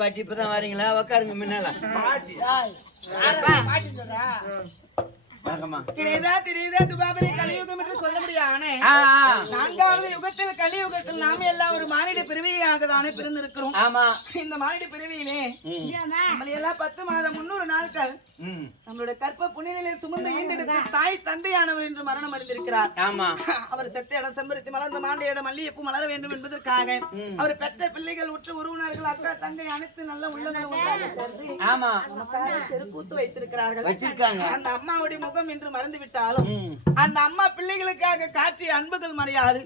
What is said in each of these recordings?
பாட்டி இப்பதான் வரீங்களா? உக்காருங்க முன்னால. கலியுகம் என்று சொல்ல முடியாது. நான்காவது யுகத்தில் கலியுகத்தில் நாம எல்லாம் ஒரு மானிட பிறவியாக தானே பிறந்திருக்கிறோம். இந்த மானிட பிறவியிலே நம்மளை எல்லாம் 10 மாதம் 300 நாட்கள் நம்மளுடைய கற்ப புனிதலை சுமந்து ஈண்டெடுத்து தாய் தந்தையானவர் என்று மரணம் அடைந்திருக்கிறார். அவர் செத்த இடம் செம்பருத்தி மலர்ந்த மாண்ட இடம் மல்லிகைப்பூ மலர வேண்டும் என்பதற்காக அவர் பெற்ற பிள்ளைகள் உற்ற உறவினர்கள் அக்கா தங்கை அனைத்து நல்ல உள்ளங்கள் தெருக்கூத்து வைத்திருக்கிறார்கள். அந்த அம்மாவுடைய முகம் என்று மறந்து விட்டாலும் அந்த அம்மா பிள்ளைகளுக்காக காற்றிய அன்புகள் மறையாது,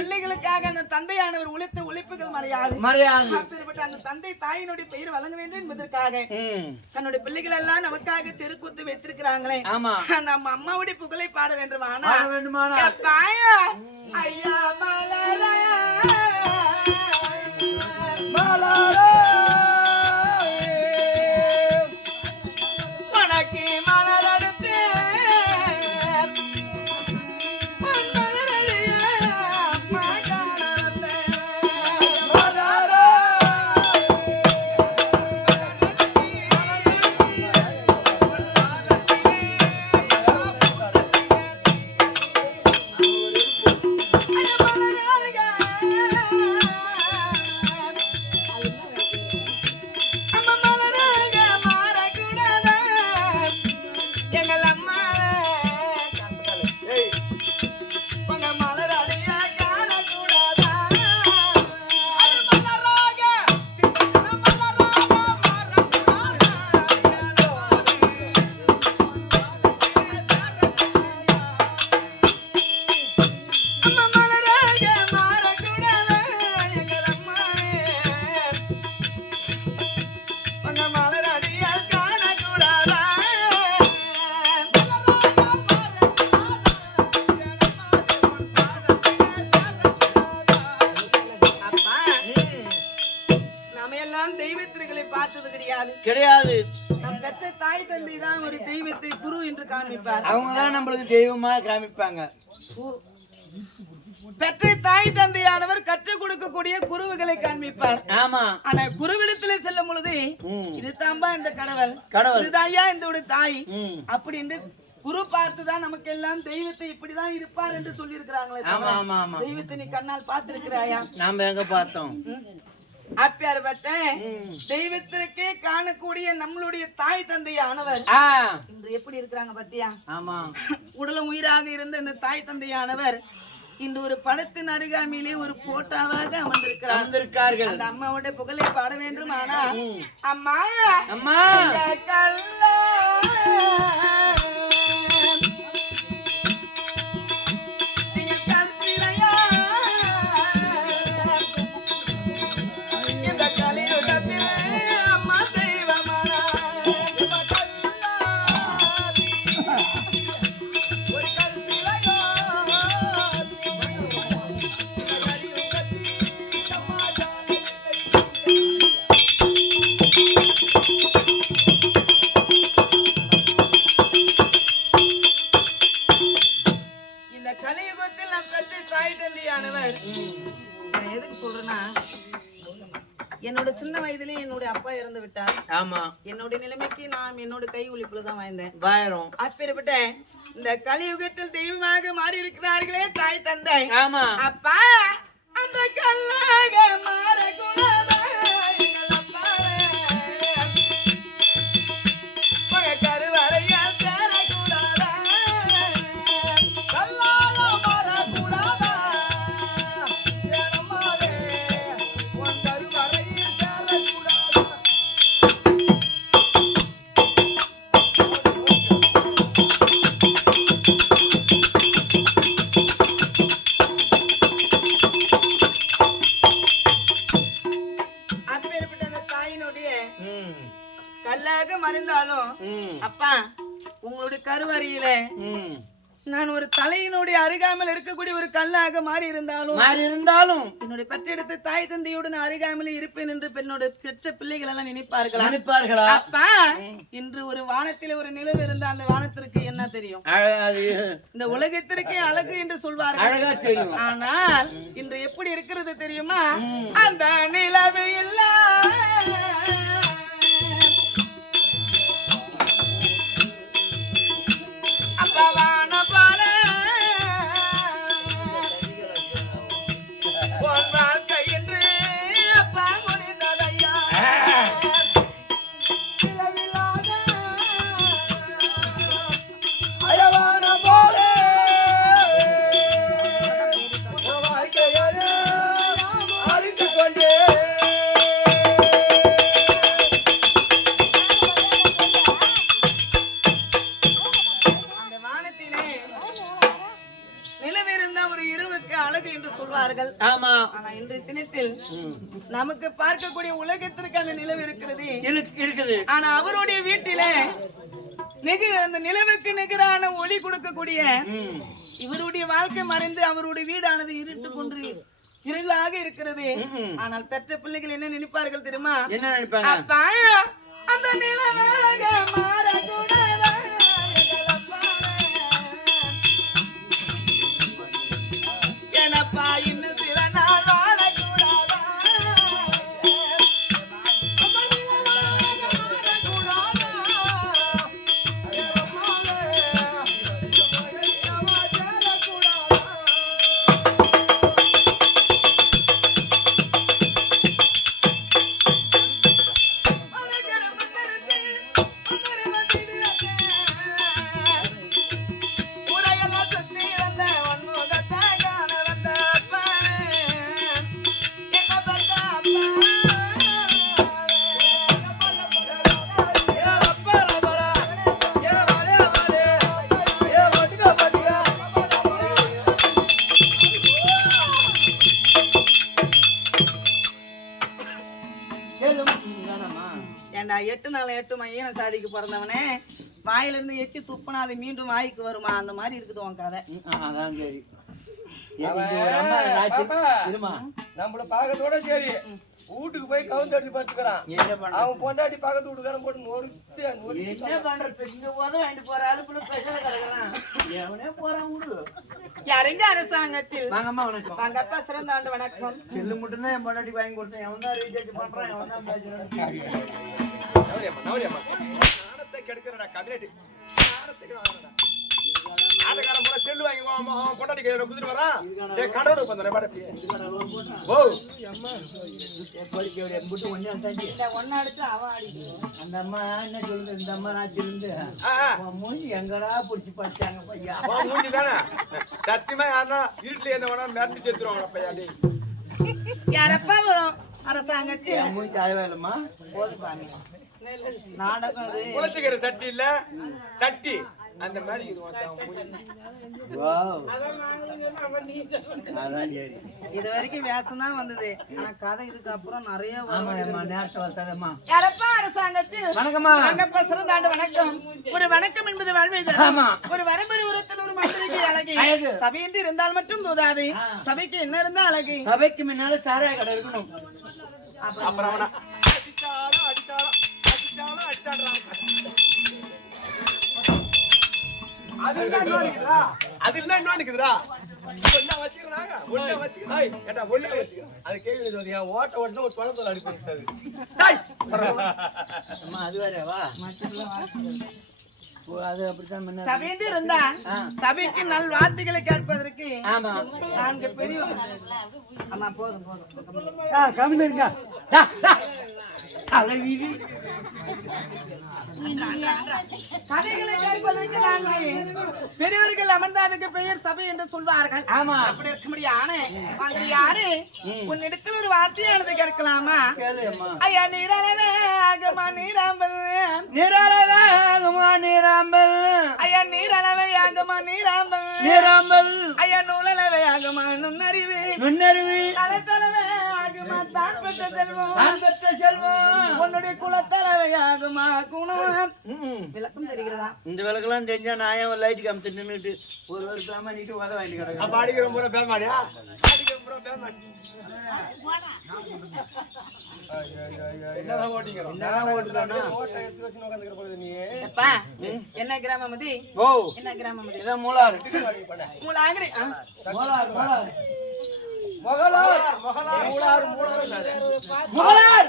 பிள்ளைகளுக்காக அந்த தந்தையானவர் உழைத்த உழைப்புகள் மறையாது. அந்த தந்தை தாயினுடைய பெயர் வழங்க வேண்டும் என்பதற்காக தன்னுடைய பிள்ளைகள் எல்லாம் நமக்காக தெருக்கூத்து வைத்திருக்கிறாங்களே. அந்த அம்மாவுடைய புகழை பாட வேண்டுமானா தாயா ஐயா மலரா கிடையாது. நம் பெற்ற தாய் தந்தை தான் ஒரு தெய்வத்தை குரு என்று காண்பிப்பார். அவங்க தான் நம்மளுக்கு தெய்வமா காமிப்பாங்க. பெற்ற தாய் தந்தையானவர் கற்றுக் கொடுக்கக்கூடிய குருவுகளை காண்பிப்பார். ஆனா குருவிடத்துல செல்லும் பொழுது இதுதான்பா இந்த கடவுள், இதுதாயா இந்த தாய் அப்படின்னு குரு பார்த்துதான் நமக்கு எல்லாம் தெய்வத்தை இப்படிதான் இருப்பார் என்று சொல்லி இருக்கிறாங்களே. தெய்வத்தை நீ கண்ணால் பார்த்திருக்கிறாயா? நாம எங்க பார்த்தோம்? அப்பேற்பட்ட தெய்வத்திற்கே காணக்கூடிய நம்மளுடைய தாய் தந்தையானவர் இன்று எப்படி இருக்கிறாங்க பத்தியா? உடலும் உயிராக இருந்த இந்த தாய் தந்தையானவர் இந்த ஒரு படத்தின் அருகாமையிலே ஒரு போட்டோவாக அமர்ந்திருக்கிறார்கள். அந்த அம்மாவோட புகழை பாட வேண்டும். ஆனா அம்மா அம்மா என்னோட சின்ன வயதிலே என்னோட அப்பா இறந்து விட்டார். என்னோட நிலைமைக்கு நான் என்னோட கை உழைப்புலதான் வாழ்ந்தேன். அப்பேற்பட்ட இந்த கலியுகத்தில் தெய்வமாக மாறி இருக்கிறார்களே தாய் தந்தை. அப்பா அந்த கல்லாக மாறக்கூடாது. நான் ஒரு தலையினுடைய அருகாமல் இருக்கக்கூடிய ஒரு கல்லாக மாறி இருந்தாலும் என்னுடைய பெற்றெடுத்த தாய் தந்தையோடு நான் அருகாமல் இருப்பேன் என்று என்னோட பெற்ற பிள்ளைகள் எல்லாம் நினைப்பார்களா அப்பா இன்று ஒரு வானத்தில் ஒரு நிலவு இருந்த அந்த வானத்திற்கு என்ன தெரியும் இந்த உலகத்திற்கே அழகு என்று சொல்வார்கள் ஆனால் இன்று எப்படி இருக்கிறது தெரியுமா அந்த நிலவு இல்ல அப்பவான போல உன் வாழ்க்கை என்று அப்பா முடிந்ததையா அழவான போல வாழ்க்கையை அறிந்து கொண்டே ஆமா ஆனா இன்றைய தினத்தில் நமக்கு பார்க்கக்கூடிய உலகத்திற்கு அந்த நிலவு இருக்குது ஆனா அவருடைய வீட்டிலே அந்த நிலவுக்கு நிகரான ஒளி கொடுக்கக்கூடிய இவருடைய வாழ்க்கை மறைந்து அவருடைய வீடானது இருட்டு கொண்டு இருளாக இருக்கிறது ஆனால் பெற்ற பிள்ளைகள் என்ன நினைப்பார்கள் தெரியுமா என்ன நினைப்பாங்க அப்பா அந்த நிலவாக மாறக்கூடாது என்னப்பா இன்னும் சில நாள் வாழக்கூடாதா ஏண்டா 8 நாள் 8 மையன சாதிக்கு பிறந்தவனே வாயில இருந்து எச்சி துப்புனா அது மீண்டும் வாய்க்கு வருமா அந்த மாதிரி இருக்குது உன் கதை அதான் சரி நம்மள பாக்கத்தோட சரி வீட்டுக்கு போய் கவுந்து அடிச்சு படுத்துக்கிறான் அவன் பொண்டாட்டி பக்கத்து வீட்டுக்காரன் போட்டு நொறுத்தி என்ன பண்றது இங்க போதும் வாங்கிட்டு போற ஆளுக்குள்ள பிரச்சனை கிடக்குறான் எவனே போறான் விடு யாருங்க அரசாங்கத்தில் வாங்கம்மா வணக்கம் வாங்க அப்பா சிறந்த ஆண்டு வணக்கம் செல்லு மட்டும் தான் என் பொண்டாட்டி வாங்கி கொடுத்தேன் எவன் தான் ரீசார்ஜ் பண்றான் எவன் தான் கெடுக்கிறடா கபினெட் ஆட்டக்காரன் போல செல்லு வாங்கி அவன் பொண்டாட்டி கையில குதிரை வரான் கடவுள் பண்றேன் ஓ ஒன்னு அடிச்சு அவன் அடிச்சு அந்த அம்மா என்ன சொல்லுது இந்த அம்மா நான் சொல்லுது மூஞ்சி எங்கடா பிடிச்சி படிச்சாங்க பையா மூஞ்சி தானே சத்தியமா யாருன்னா வீட்டுல என்ன வேணா மிரட்டி சேர்த்துருவாங்க பையா யாரப்பா வரும் அரசாங்கத்தில் மூஞ்சி அழகா இல்லம்மா போது சாமி நாடகம் அது குளச்சுக்கிற சட்டி இல்ல சட்டி அந்த மாதிரி இது வரைக்கும் வேஷம் தான் வந்தது ஆனா கதை இதுக்கு அப்புறம் நிறைய வணக்கம் ஒரு வணக்கம் என்பது வாழ்வது ஒரு வரம்பெரு உரத்தில் ஒரு மனிதனுக்கு அழகு சபையின்றி இருந்தால் மட்டும் போதாது சபைக்கு என்ன இருந்தா அழகு சபைக்கு முன்னால சாராய கடை இருக்கணும் அப்புறம் அடிச்சாலும் அது என்ன இன்னொன்னுக்குதுடா ஓட்ட ஓட்டுனா ஒரு பழத்தில் அடிப்பது அது வேறவா அது அப்படித்தான் சபையின்றி இருந்தா சபைக்கு நல் வார்த்தைகளை கேட்பதற்கு நான்கு பெரிய ஆமா போதும் கம்மி இருக்கா கதைகளை கேட்பதற்கு பெரியவர்கள் அமர்ந்தாதுக்கு பெயர் சபை என்று சொல்வார்கள் ஆமா அப்படி இருக்க முடியாது அங்க யாரு உன்னிடத்தில் ஒரு வார்த்தையானது கேட்கலாமா ஐயா நீரளவே ஆகமா நீராம்பல் நீரளவே ஆகமா நீராம்பல் ஐயா நீரளவே ஆகமா நீராம்பல் நீராம்பல் ஐயா நூலளவே ஆகமா நுண்ணறிவு நுண்ணறிவு தலத்தளவே ஆகமா ஆகுமா தான் பெற்ற செல்வம் செல்வம் உன்னுடைய குலத்தலைவை ஆகுமா குணம் விளக்கம் தெரிகிறதா? இந்த விளக்கெல்லாம் தெரிஞ்சா நான் ஏன் லைட் காமிச்சு நின்றுட்டு ஒரு வருஷமா நீட்டு உத வாங்கி கிடக்கு. அப்ப அடிக்கிற முறை பேமாடியா அடிக்கிற முறை பேமாடி என்னதான் ஓட்டிங்க என்னதான் ஓட்டுதானா ஓட்ட எடுத்து வச்சு உட்கார்ந்துக்கிற போது நீ அப்பா என்ன கிராமம் அது? ஓ என்ன கிராமம் அது? இதான் மூலாறு மூலாங்கிரி மூலாறு மூலாறு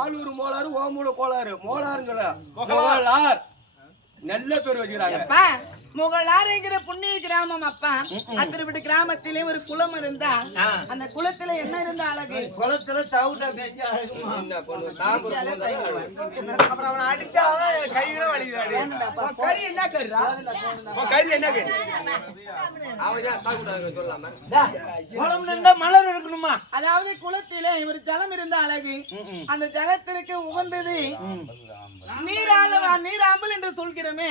ஆளூர் மோளாறு ஓமூல கோளாறு மோளாறுங்கிற மொகலார் நல்ல பேர் வச்சுக்கிறாங்க. முகலாறுங்கிற புண்ணிய கிராமம் அப்பா. அத்திருப்பட்டு கிராமத்திலே ஒரு குளம் இருந்தா அந்த குளத்துல என்ன இருந்த அழகு? குளத்துல சவுண்டா பெஞ்சு அப்புறம் அவனை அடிச்சா கையில வலிக்கிறாரு. கறி என்ன கறிடா? கறி என்ன கறி? அவன் சொல்லாம குளம் நின்றா மலர் இருக்கணுமா? அதாவது குளத்திலே ஒரு ஜலம் இருந்த அழகு. அந்த ஜலத்திற்கு உகந்தது நீராம்பல் என்று சொல்கிறோமே.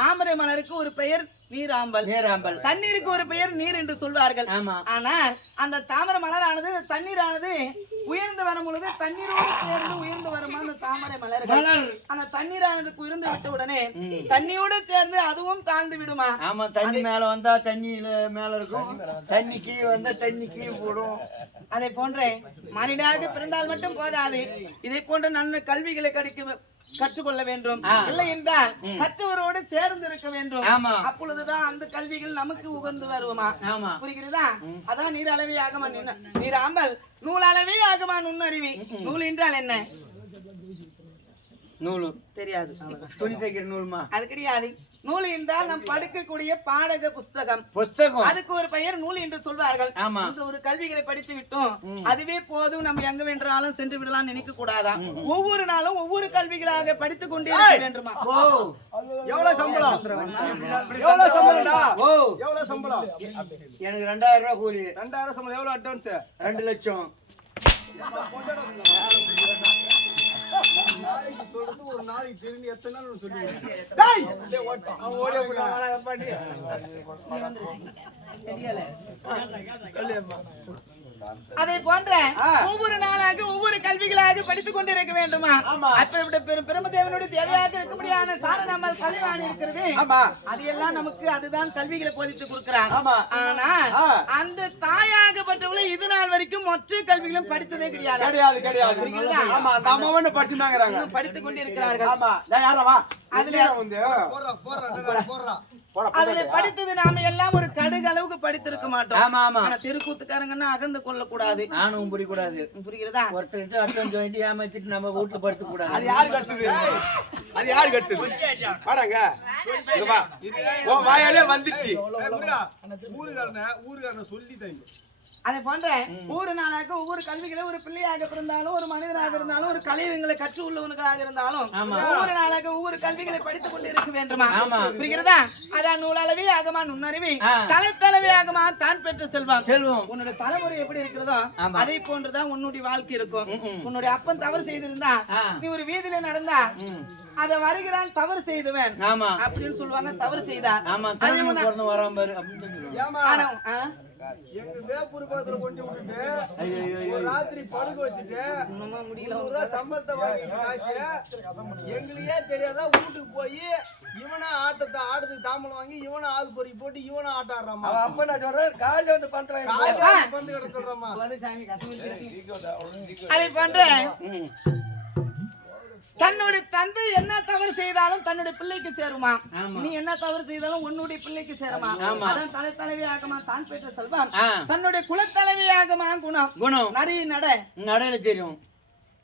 தாமரை மலருக்கு ஒரு பெயர் நீராம்பல். நீராம்பல். தண்ணீருக்கு ஒரு பெயர் நீர் என்று சொல்வார்கள். ஆனால் அந்த தாமரை மலரானது தண்ணீரானது உயர்ந்து வரும் பொழுது தண்ணீரோடு சேர்ந்து உயர்ந்து வருமா அந்த தாமரை மலர்கள். அந்த தண்ணீரானது உயர்ந்து விட்ட உடனே தண்ணியோடு சேர்ந்து அதுவும் தாழ்ந்து விடுமா? ஆமா, தண்ணி மேல வந்தா தண்ணியில மேல இருக்கும், தண்ணி கீழே வந்தா தண்ணி கீழே போடும். அதை போன்றே மனிதனாக பிறந்தால் மட்டும் போதாது, இதை போன்ற நல்ல கல்விகளை கற்றுக்கொள்ள வேண்டும். இல்லை என்றால் கற்றவரோடு சேர்ந்து இருக்க வேண்டும். அப்பொழுதுதான் அந்த கல்விகள் நமக்கு உகந்து வருமா? புரிகிறதா? அதான் நீர் அளவே ஆகமா நீராம்பல் நூல் அளவே ஆகமா நுண்ணறிவி. நூல் என்றால் என்ன? நூலு தெரியாது. துணி தைக்கிற நூல்மா? அது கிடையாது. நூல் என்றால் நம் படிக்கக்கூடிய பாடக புஸ்தகம். அதுக்கு ஒரு பெயர் நூல் என்று சொல்வார்கள். ஒரு கல்விகளை படித்து விட்டோம், அதுவே போதும், நம்ம எங்க வேண்டாலும் சென்று விடலாம் நினைக்க கூடாதா? ஒவ்வொரு நாளும் ஒவ்வொரு கல்விகளாக படித்துக் கொண்டே இருக்க வேண்டுமா? எவ்வளவு சம்பளம்? எவ்வளவு சம்பளம்டா? எவ்வளவு சம்பளம்? எனக்கு 2000 ரூபாய் கூலி. 2000 சம்பளம். எவ்வளவு அட்வான்ஸ்? 2 லட்சம். ஒரு நாளைக்கு தெரிஞ்சு எத்தனை நாள் சொல்லுவேன். அதை போன்ற ஒவ்வொரு நாளாக ஒவ்வொரு கல்விகளாக படித்துக் கொண்டிருக்க வேண்டுமா? அப்ப பிரம்மதேவனுடைய தேவையாக இருக்கக்கூடியான சாரநாமல் கலைவாணி இருக்கிறது. அது எல்லாம் நமக்கு அதுதான் கல்விகளை போதித்து கொடுக்கிறான். ஆனால் அந்த தாயாகப்பட்டவளை இது நாள் வரைக்கும் மொத்த கல்விகளும் படித்ததே கிடையாது. படித்துக் கொண்டிருக்கிறார்கள். அதுல படித்தது நாம எல்லாம் ஒரு கடுகு அளவுக்கு படித்திருக்க மாட்டோம். தெருக்கூத்துக்காரங்கன்னா அகந்து கொள்ள கூடாது, நானும் புரியக்கூடாது. புரிகிறதா? ஒருத்தர் அட்டம் ஜாயிண்ட் ஏமாத்திட்டு நம்ம வீட்டுல படுத்த கூடாது. அது யாரு கட்டுது? அது யாரு கட்டுது? வாடங்க வாயாலே வந்துச்சு. ஊருக்காரன சொல்லி தங்க. அதை போன்ற ஒவ்வொரு நாளாக ஒவ்வொரு கல்விகளை ஒரு பிள்ளையாக இருந்தாலும் ஒரு மனிதனாக இருந்தாலும் ஒரு கலைவங்களை கற்று உள்ளவனுக்காக இருந்தாலும் ஒவ்வொரு நாளாக ஒவ்வொரு கல்விகளை படித்துக் கொண்டு இருக்க வேண்டுமா? புரிகிறதா? அதான் நூலளவே ஆகமா நுண்ணறிவி, தலைத்தளவே ஆகமா தான் பெற்ற செல்வம். உன்னுடைய தலைமுறை எப்படி இருக்கிறதோ அதை போன்றுதான் உன்னுடைய வாழ்க்கை இருக்கும். உன்னுடைய அப்பன் தவறு செய்திருந்தா நீ ஒரு வீதியில நடந்தா அதை வருகிறான் தவறு செய்தவன் அப்படின்னு சொல்லுவாங்க. தவறு செய்தான் எங்க வேப்பூர் பக்கத்துல கொண்டு விட்டுட்டு ராத்திரி படுக்க வச்சுட்டு சம்பளத்தை வாங்கிட்டு எங்களுக்கே தெரியாதா வீட்டுக்கு போய் இவனா ஆட்டத்தை ஆடுறதுக்கு தாம்பலம் வாங்கி இவனா ஆள் பொறி போட்டு இவனா ஆட்ட ஆடுறாமா. அப்ப நான் சொல்றேன் காலையில வந்து பந்து கிட்ட சொல்றமா. அதை பண்றேன். தன்னுடைய தந்தை என்ன தவறு செய்தாலும் தன்னுடைய பிள்ளைக்கு சேருமா? நீ என்ன தவறு செய்தாலும் உன்னுடைய பிள்ளைக்கு சேருமா? அதான் தலைத்தலைவி ஆகமா தான் பெற்ற செல்வம். தன்னுடைய குலத்தலைவி ஆகமா குணம். நிறைய நடையில தெரியும்,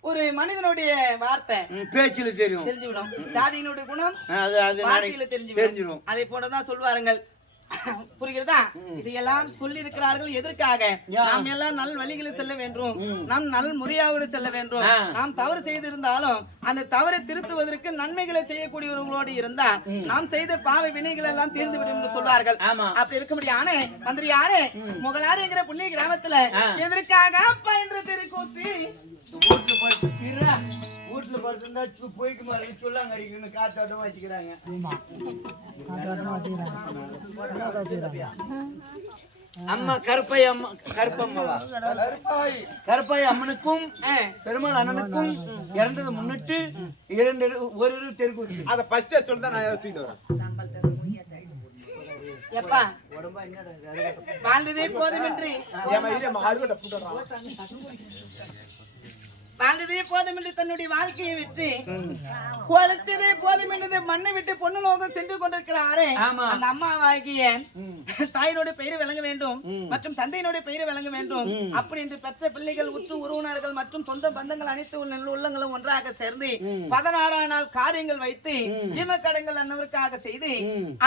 ஒரு மனிதனுடைய வார்த்தை பேச்சில தெரியும், தெரிஞ்சுவிடும். ஜாதியினுடைய குணம் தெரிஞ்சுவிடும். அதை போலதான் சொல்வார்கள். புரிகிறதா? இதையெல்லாம் சொல்லி இருக்கிறார்கள் எதற்காக? நாம் எல்லாம் நல் வழிகளில் செல்ல வேண்டும், நாம் நல் முறையாக செல்ல வேண்டும். நாம் தவறு செய்திருந்தாலும் அந்த தவறை திருத்துவதற்கு நன்மைகளை செய்யக்கூடியவர்களோடு இருந்தா நாம் செய்த பாவ வினைகள் எல்லாம் தீர்ந்து விடும் என்று சொல்வார்கள். அப்படி இருக்க முடியாது. மந்திரியாரே முகலாறுங்கிற புண்ணிய கிராமத்துல எதற்காக அப்பா என்று தெருக்கூத்தி வீட்டுல படுத்திருந்தா போய்க்கு மாதிரி சொல்லாங்க அடிக்கணும், காத்தாட்டம் வச்சுக்கிறாங்க. அம்மா கருப்பாய் அம்மா கருப்பம்மாவா கருப்பாய் அம்மனுக்கும் பெருமாள் அண்ணனுக்கும் இறந்தது முன்னிட்டு ஒரு தெருக்கு அத ஃபர்ஸ்ட் சொல்லி தான் நான் தூக்கிட்டு வரேன். எப்பா வாழ்ந்ததே போதுமின்றி வாழ்ந்ததே போதுமின்றி தன்னுடைய வாழ்க்கையை விட்டு கொளுத்ததே போதுமின்றது மண்ணை விட்டு பொண்ணு லோகம் சென்று கொண்டிருக்கிறாரே அந்த அம்மாவாகிய தாயினுடைய பெயரை விளங்க வேண்டும் மற்றும் தந்தையினுடைய பெயரை விளங்க வேண்டும் அப்படி என்று பெற்ற பிள்ளைகள் உற்று உறவினர்கள் மற்றும் சொந்த பந்தங்கள் அனைத்து உள்ளங்களும் ஒன்றாக சேர்ந்து 16 நாள் காரியங்கள் வைத்து ஜீமக்கடங்கள் அன்னவருக்காக செய்து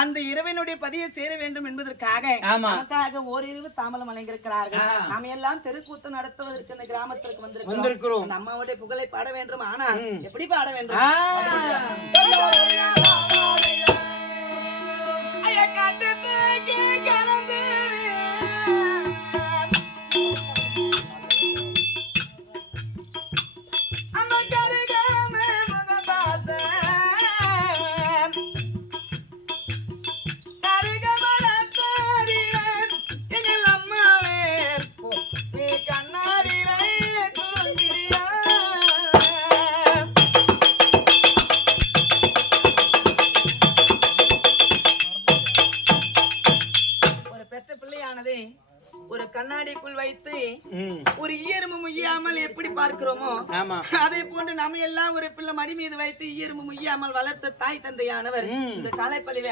அந்த இரவினுடைய பதியை சேர வேண்டும் என்பதற்காக நமக்காக ஓரிரவு தாமலம் அலைந்திருக்கிறார்கள். நாம் எல்லாம் தெருக்கூத்து நடத்துவதற்கு இந்த கிராமத்திற்கு வந்திருக்கிறோம். அம்மாவுடைய புகழை பாட வேண்டும். ஆனா எப்படி பாட வேண்டும்? ஒரு கண்ணாடிக்குள் வைத்து ஒரு ஈரமு முய்யாமல் எப்படி பார்க்கிறோமோ அதே போன்று நம்ம எல்லாம் ஒரு பிள்ளை மடி மீது வைத்து ஈரமு முய்யாமல் வளர்த்த தாய் தந்தையானவர் இந்த கலைப்பதிவை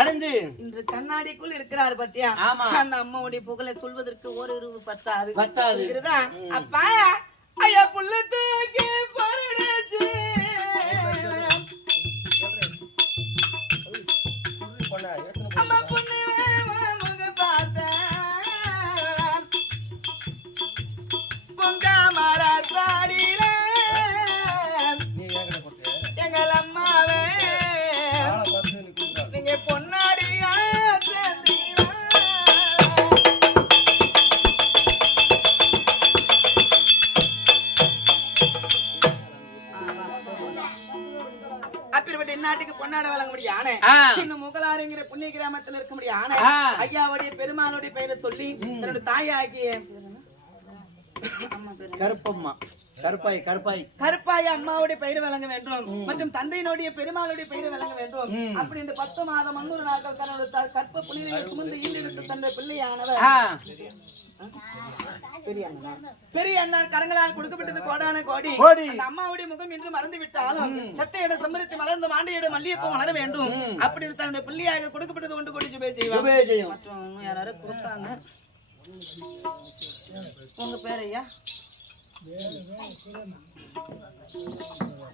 அடைந்து இன்று கண்ணாடிக்குள் இருக்கிறார் பத்தியா. அந்த அம்மாவுடைய புகழை சொல்வதற்கு ஒரு ரூபு பத்தாது. அப்பா ஐயா புள்ள தூக்கி அம்மா பொண்ணு எங்கள் அம்மாவே நீங்க பொன்னாடியா அப்படிப்பட்ட இந்நாட்டுக்கு பொன்னாட வழங்க முடியாது. இன்னும் முகலாறுங்கிற புண்ணிய கிராமத்தில் இருக்க முடியாது. ஐயாவுடைய பெருமாளுடைய பெயரை சொல்லி தன்னுடைய தாயாகிய கருப்பம்மா கருப்பாய் அம்மாவுடைய பெயர் வழங்க வேண்டும் மற்றும் தந்தையினுடைய பெருமாளுடைய பெயர் வழங்க வேண்டும். அப்படி இந்த 10 மாதம் 300 நாட்கள் தன்னுடைய கற்ப புனிதனை சுமந்து ஈண்டெடுத்து தந்த பிள்ளையானவர் பெரிய அண்ணன் கரங்களால் கொடுக்கப்பட்டது கோடான கோடி. அந்த அம்மாவுடைய முகம் என்று மறந்து விட்டாலும் சத்தையிட சம்பரித்து மலர்ந்து மாண்டையிட மல்லிகைப்பூ வளர வேண்டும். அப்படி தன்னுடைய பிள்ளையாக கொடுக்கப்பட்டது 1 கோடி ஜுபே மற்றும் யாரும் கொடுத்தாங்க. உங்க பேர் ஐயா?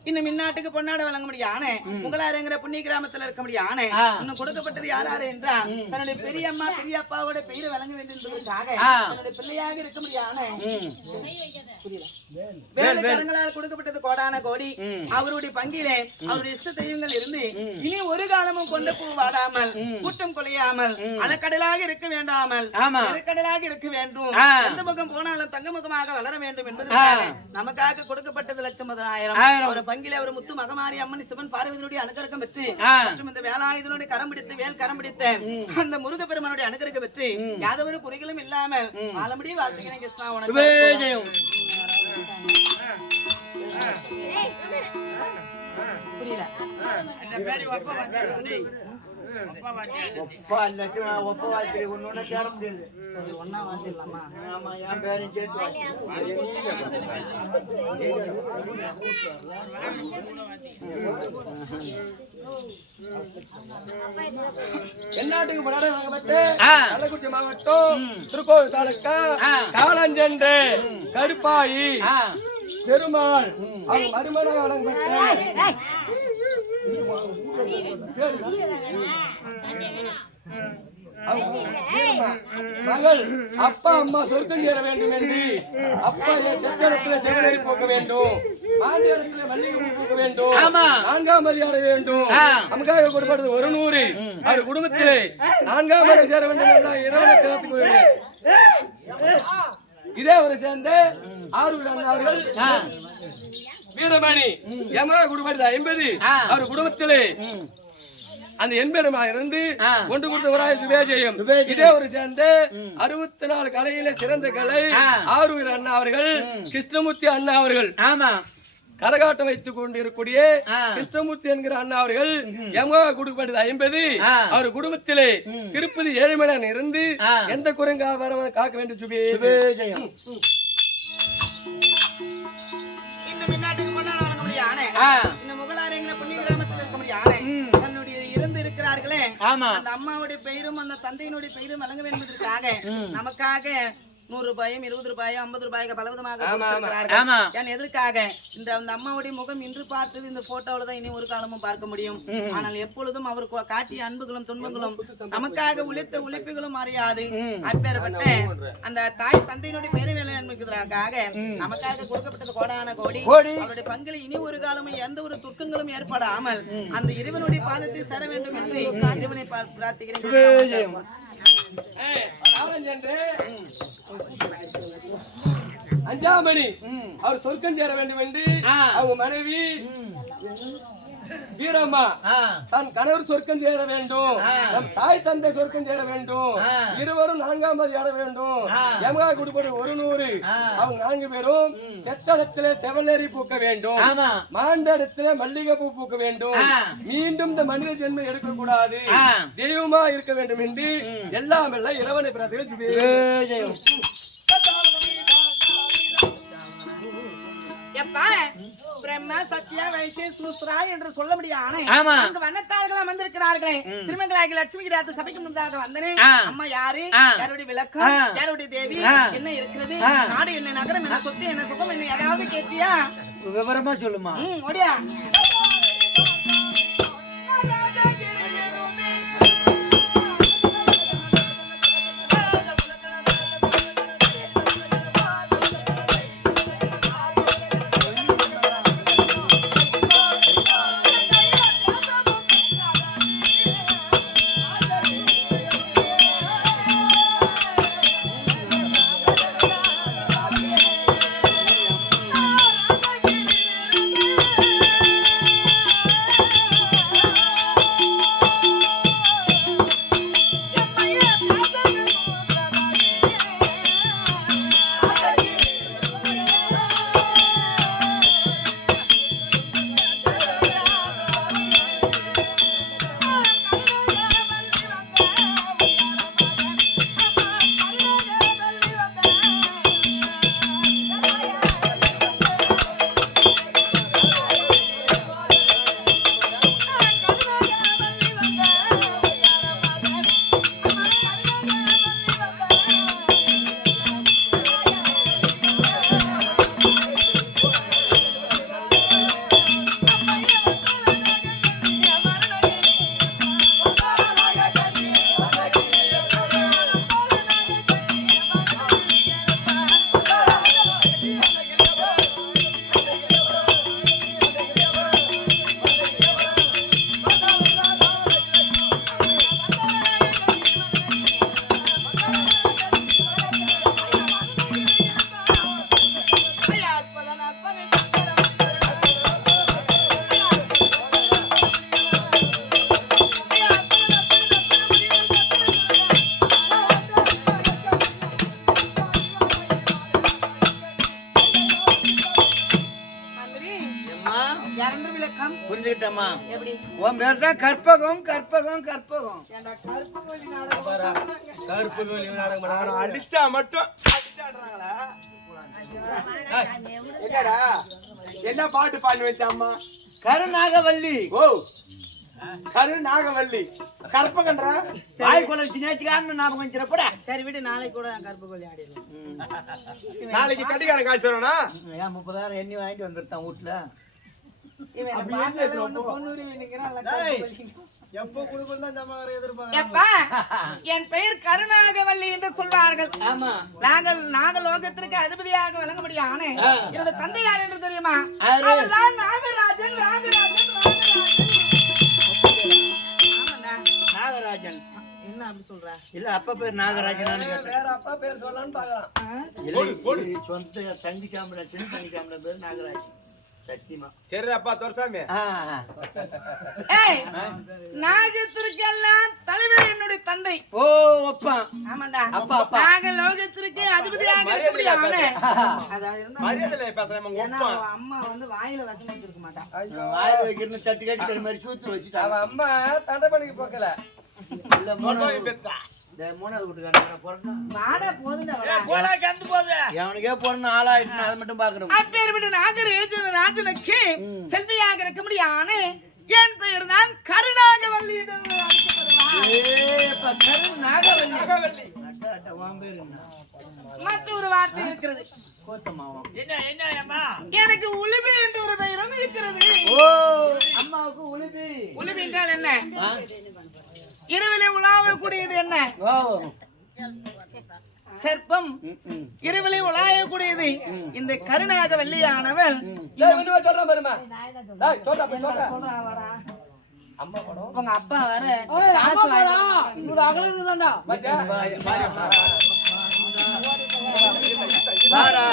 இன்னும் இந்நாட்டுக்கு பொன்னாட வழங்க முடியாது. முகலாறுங்கிற புண்ணிய கிராமத்தில் இருக்க முடியாது. இன்னும் கொடுக்கப்பட்டது யாராரு என்றா தன்னுடைய பெரிய அம்மா பெரிய அப்பாவோட பெயரை வழங்க வேண்டும் என்பதற்காக தன்னுடைய பிள்ளையாக இருக்க முடியாது. வேறு கரங்களால் கொடுக்கப்பட்டது கோடான கோடி. அவருடைய பங்கிலே அவருடைய இஷ்ட தெய்வங்கள் இருந்து இனி ஒரு காலமும் கொண்ட பூ வாடாமல் கூட்டம் கொலையாமல் அலக்கடலாக இருக்க வேண்டாமல் கடலாக இருக்க வேண்டும். எந்த முகம் போனாலும் தங்க முகமாக வளர வேண்டும் என்பதற்காக நமக்காக கொடுக்கப்பட்டது 1,10,000. ஒரு பங்கிலே ஒரு முத்து மகமாரி அம்மன் சிவன் பார்வதியுடைய அனுகிரகம் பெற்று மற்றும் இந்த வேலாயுதனுடைய கரம் பிடித்து வேல் கரம் பிடித்த அந்த முருக பெருமானுடைய அனுகிரகம் பெற்று யாதொரு குறைகளும் இல்லாமல் ஆலமுடிய வாழ்த்துக்கிறேன் கிருஷ்ணா. புரியல ஒப்பா இல்லாட்டி ஒப்ப வாய்ப்பு ஒன்னு தேட முடியாது. ஒன்னா வாத்திடலாமா? ஆமா, என் பேரையும் சேர்த்து எந்நாட்டுக்கு பொன்னாட வாங்கப்பட்டு கள்ளக்குறிச்சி மாவட்டம் திருக்கோவில் தாலுக்கா காலஞ்சென்று கருப்பாயி பெருமாள் அவங்க மருமகனாக வழங்கப்பட்ட மகள் அப்பா அம்மா சொர்க்கம் சேர வேண்டும் என்று அப்பா செத்தனத்தில் செவனேறி போக வேண்டும், மாண்டியத்தில் மல்லிகை போக வேண்டும், 4ஆம் அதிகார வேண்டும். நமக்காக கொடுப்பது 100. அவர் குடும்பத்திலே 4ஆம் அதிகாரம் சேர வேண்டும் இரவு. இதே ஒரு சேர்ந்த ஆரூர் அவர்கள் வீரமணி எமரா குடும்பத்தில் 50. அவர் குடும்பத்திலே அந்த எம்பெருமான் இருந்து கொண்டு கொடுத்தவராய் சுபேஜெயம் இதே ஒரு சேர்ந்து 64 கலையில சிறந்த கலை ஆரூர் அண்ணா அவர்கள் கிருஷ்ணமூர்த்தி அண்ணா அவர்கள் கரகாட்டம் வைத்துக் கொண்டிருக்கூடிய கிருஷ்ணமூர்த்தி என்கிற அண்ணா அவர்கள் குடும்பப்பட்டது 50 அவர் குடும்பத்திலே திருப்பதி ஏழுமலையான் இருந்து எந்த குரங்கா வர காக்க வேண்டும் சுபேஜெயம் அந்த அம்மாவுடைய பெயரும் அந்த தந்தையினுடைய பெயரும் வழங்க வேண்டும் என்பதற்காக நமக்காக 100 ரூபாயும் 20 ரூபாயும் 50 ரூபாய்க்கு பலவிதமாக எதற்காக இந்த அம்மாவுடைய முகம் இன்று பார்த்தது இந்த போட்டோல தான் இனி ஒரு காலமும் பார்க்க முடியும். ஆனால் எப்பொழுதும் அவர் காட்டிய அன்புகளும் துன்பங்களும் நமக்காக உழைத்த உழைப்புகளும் அறியாது. அப்பேற்பட்ட அந்த தாய் தந்தையினுடைய பெருவேலை என்பதற்காக நமக்காக கொடுக்கப்பட்டது கோடான கோடி அவருடைய பங்கில் இனி ஒரு காலமும் எந்த ஒரு துக்கங்களும் ஏற்படாமல் அந்த இறைவனுடைய பாதத்தை சேர வேண்டும் என்று இறைவனை பிரார்த்திக்கிறேன். அஞ்சாமணி அவர் சொர்க்கம் சேர வேண்டும் என்று அவங்க மனைவி வீரம்மா தன் கணவர் சொர்க்கம் சேர வேண்டும், நம் தாய் தந்தை சொர்க்கம் சேர வேண்டும், இருவரும் 4ஆம் பதி அட வேண்டும். எமகா குடும்பம் 100 அவங்க 4 பேரும் செத்தடத்திலே செவனேறி பூக்க வேண்டும், மாண்டடத்திலே மல்லிகை பூ பூக்க வேண்டும், மீண்டும் இந்த மனித ஜென்மம் எடுக்க கூடாது, தெய்வமா இருக்க வேண்டும் என்று எல்லாம் எல்லாம் இறைவனை பிரார்த்திக்கிறேன். பிரம்மா சத்யா வைசே சுஸ்ரா என்று சொல்ல முடியாது. அங்கு வண்ணத்தார்களாம் வந்திருக்கிறார்களே திருமங்களாகி லட்சுமி கிராத்த சபைக்கு முன்னதாக வந்தனே. அம்மா யாரு, யாருடைய விளக்கம், யாருடைய தேவி, என்ன இருக்கிறது, நாடு என்ன, நகரம் என்ன, சொத்து என்ன, சுகம் என்ன, ஏதாவது கேட்டியா? விவரமா சொல்லுமா. ஓடியா புரிஞ்சுக்கிட்டமா. உன் பேர் தான் கற்பகம் கற்பகம் கற்பகம். அடிச்சா மட்டும் என்ன பாட்டு பாடி வச்ச அம்மா? கருநாகவல்லி. ஓ கருநாகவல்லி கற்பகன்றா வாய் கொலை சின்னத்துக்கான ஞாபகம் வச்சிருப்படா. சரி விடு, நாளைக்கு கூட கற்பகோலி ஆடிடுவோம். நாளைக்கு கட்டிக்காரன் காசு தருவானா? ஏன் 30,000 எண்ணி வாங்கிட்டு வந்துட்டான் வீட்டுல. என் பெயர் கருநாகவல்லி என்று சொல்வார்கள். நாகலோகத்திற்கு அதிபதியாக விளங்க முடியாது. என்னோட தந்தை யார் என்று தெரியுமா? அவர்தான் நாகராஜன். நாகராஜன் என்ன அப்படி சொல்ற? இல்ல அப்பா பேர் நாகராஜன். வேற அப்பா பேர் சொல்லலாம்னு பாக்கலாம். சொந்த தங்கி சாம்பிள சின்ன தங்கி சாம்பிள பேர் நாகராஜன். சத்தியமா சரி அப்பா துரசாமி ஏய், நாகத்திற்கெல்லாம் தலைவர் என்னுடைய தந்தை. ஓ அப்பா ஆமாண்டா. அப்பா, அப்பா. நாங்கள் லோகத்திற்கு அதிபதியாக இருக்கக்கூடிய ஆளு. அதாவது இருந்தா மரியாதை பேசுறேன் உங்க ஏன்னா அப்பா அவ அம்மா வந்து வாயில விஷம் வச்சிருக்க மாட்டான். வாயில வைக்கிறது தட்டு கட்டி தர மாதிரி சூத்து வச்சுட்டாங்க அவன் அம்மா தண்டை பண்ணிக்கு போக்கல. இல்ல மூணாவது மூணாவது வீட்டுக்காரன் பிறந்தான் வாடா போதுண்டா வாடா. போடா கண்டு போகுது. எவனுக்கே பிறந்த ஆளாயிட்டு அதை மட்டும் பாக்கணும் அப்பேற்பட்ட ராஜனுக்கு செல்வியாக இருக்க முடியாது. என் பெயர் தான் கருணாகவல்லி என்று அழைக்கப்படுவார். நாகவல்லி மற்றொரு வார்த்தை இருக்கிறது. கோத்தமாவும் என்ன அம்மா? எனக்கு உளுபி என்ற ஒரு பெயரும் இருக்கிறது. ஓ அம்மாவுக்கு உளுபி உளுபி என்றால் என்ன? ஆ? இரவிலே உலாவக்கூடியது என்ன? ஓ சர்ப்பம். இரவிலே உலாயக்கூடியது இந்த கருணாகவல்லியானவள். டேய் வந்து சொல்றேன் பாருமா. டேய் சொல்றா போய் சொல்றா. அம்மா படம். உங்க அப்பா வர அம்மா படம். இவரு அகலது தான்டா. பாத்தியா? வாடா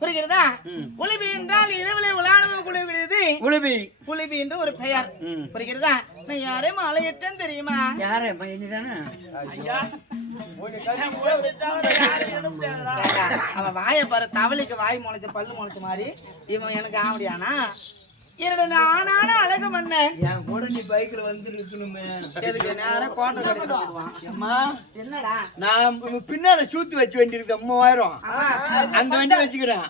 புரிகிறதா? உளுபி என்றால் இரவிலே உலாடக்கூடியது உளுபி உளுபி என்று ஒரு பெயர். புரிகிறதா? நான் யாரையும் அலையிட்டேன்னு தெரியுமா? யாரே பையன்தானே அவன் வாயை பாரு, தவளைக்கு வாய் முளைச்ச பல்லு முளைச்ச மாதிரி. இவன் எனக்கு ஆவடியானா? என்னோட ஆனாலும் அழகு மன்னன். என் கூட நீ பைக்ல வந்து இருக்கணுமே எதுக்கு நேரம் கோட்டை கட்டிடுவான். அம்மா என்னடா? நான் பின்னால சூத்து வச்சு வண்டி இருக்கு 3000 அந்த வண்டி வச்சுக்கிறேன்.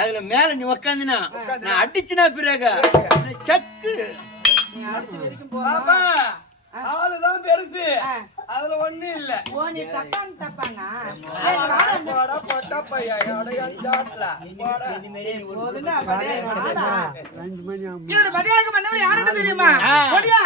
அதுல மேல நீ உக்காந்துனா நான் அடிச்சுனா பிறகு சக்கு நீ அடிச்சு வரைக்கும் பாப்பா போறா. ஆளுதான் பெருசு. அதுல ஒண்ணு இல்ல. ஓ நீ தப்பான்னு தப்பானா? போடா போட்டா பையா அடையாள ஜாட்ல. போடா. போதுன்னா அப்படே வாடா. என்னோட பதியாக மன்னவர் யாருன்னு தெரியுமா? ஓடியா.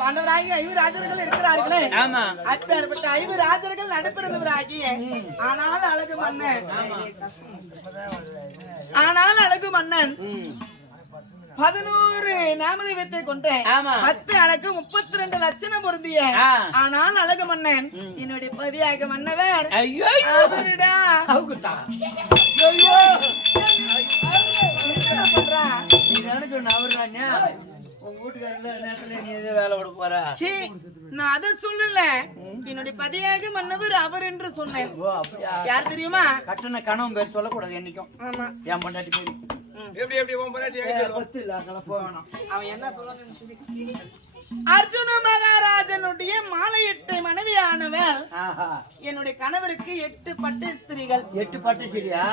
பாண்டவராகிய 5 ராஜர்கள் இருக்கிறார்களே. ஆமா அப்பேற்பட்ட 5 ராஜர்கள் நடுப்பிறந்தவராகிய ஆனால் அழகு மன்னன். ஆனால் அழகு மன்னன் 11 நாமதேவத்தை கொண்டு ஆமா 10 அழகு 32 லட்சணம் பொருந்திய ஆனால் அழகு மன்னன் என்னுடைய பதியாக மன்னவர். ஐயோ அவருடா அவுக்குட்டா ஐயோ என்ன பண்றா? நீ தானே சொன்ன அவர்றானே உங்க வீட்டுக்காரல நேரத்துல நீ ஏதோ வேலை கொடுக்க போற. சீ, நான் அத சொல்லல. என்னுடைய பதியாக மன்னவர் அவர் என்று சொன்னேன். ஓ அப்படியா? யார் தெரியுமா? கட்டண கணவன் பேர் சொல்லக்கூடாது என்னைக்கும். ஆமா. என் பொண்டாட்டி பேரு எப்படி உன் பொண்டாட்டி எங்க சொல்லுவா? பத்து இல்ல அங்கெல்லாம் போகணும். அவன் என்ன சொல்லணும்னு அர்ஜுன மகாராஜனுடைய மாலையிட்ட மனைவியானவள் ஆஹா என்னுடைய கணவருக்கு 8 பட்டு ஸ்திரீகள். 8 பட்டு சரியா?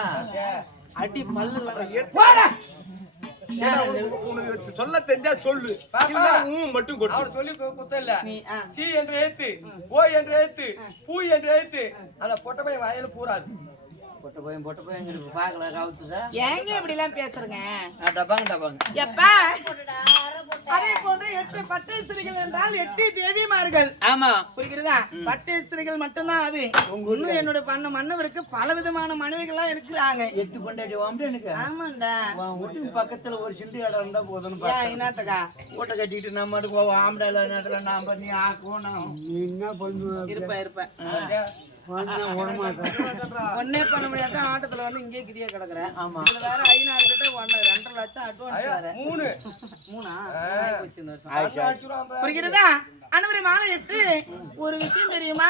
அடி பல்லு போடா. உனக்கு சொல்ல தெரிஞ்சா சொல்லு. இல்ல மட்டும் கொடு. அவர் சொல்லி குத்த இல்ல. நீ சி என்று எழுத்து, ஓ என்று எழுத்து, பூ என்று எழுத்து. அந்த பொட்ட பையன் வாயில பூராது. பொட்ட பையன் இருக்கு பாக்கல ராவுத்துதா. ஏங்க இப்படி எல்லாம் பேசுறீங்க? டப்பாங்க எப்பா அதே போன்று 8 பட்டேஸ்வரிகள் என்றால் 8 தேவிமார்கள். ஆமா புரிகிறதா? பட்டேஸ்வரிகள் மட்டும்தான் அது. இன்னும் என்னோட பண்ண மன்னவருக்கு பல விதமான மனைவிகள்லாம் இருக்கிறாங்க. 8 பொண்டாட்டி வாம்பு எனக்கு. ஆமாண்டா. வீட்டுக்கு பக்கத்துல ஒரு சிண்டு இடம் இருந்தா போதும்னு ஏன் பார்த்தேன். என்னத்துக்கா? ஓட்ட கட்டிட்டு நம்ம மட்டும் போவோம். ஆம்பளை இல்லாத நேரத்துல நாம நீ ஆக்கணும். இருப்ப ஒன்னே பண்ண முடியாத ஆட்டத்துல வந்து இங்கே கிரியா கிடக்குறேன். ஆமா இதுல வேற 5,000 கிட்ட 2.5 லட்சம் அட்வான்ஸ் வேற. 3 3 ஆயிடுச்சு. புரிகிறதா? அனைவரும் ராத்திரி மாலையிட்டு ஒரு விஷயம் தெரியுமா?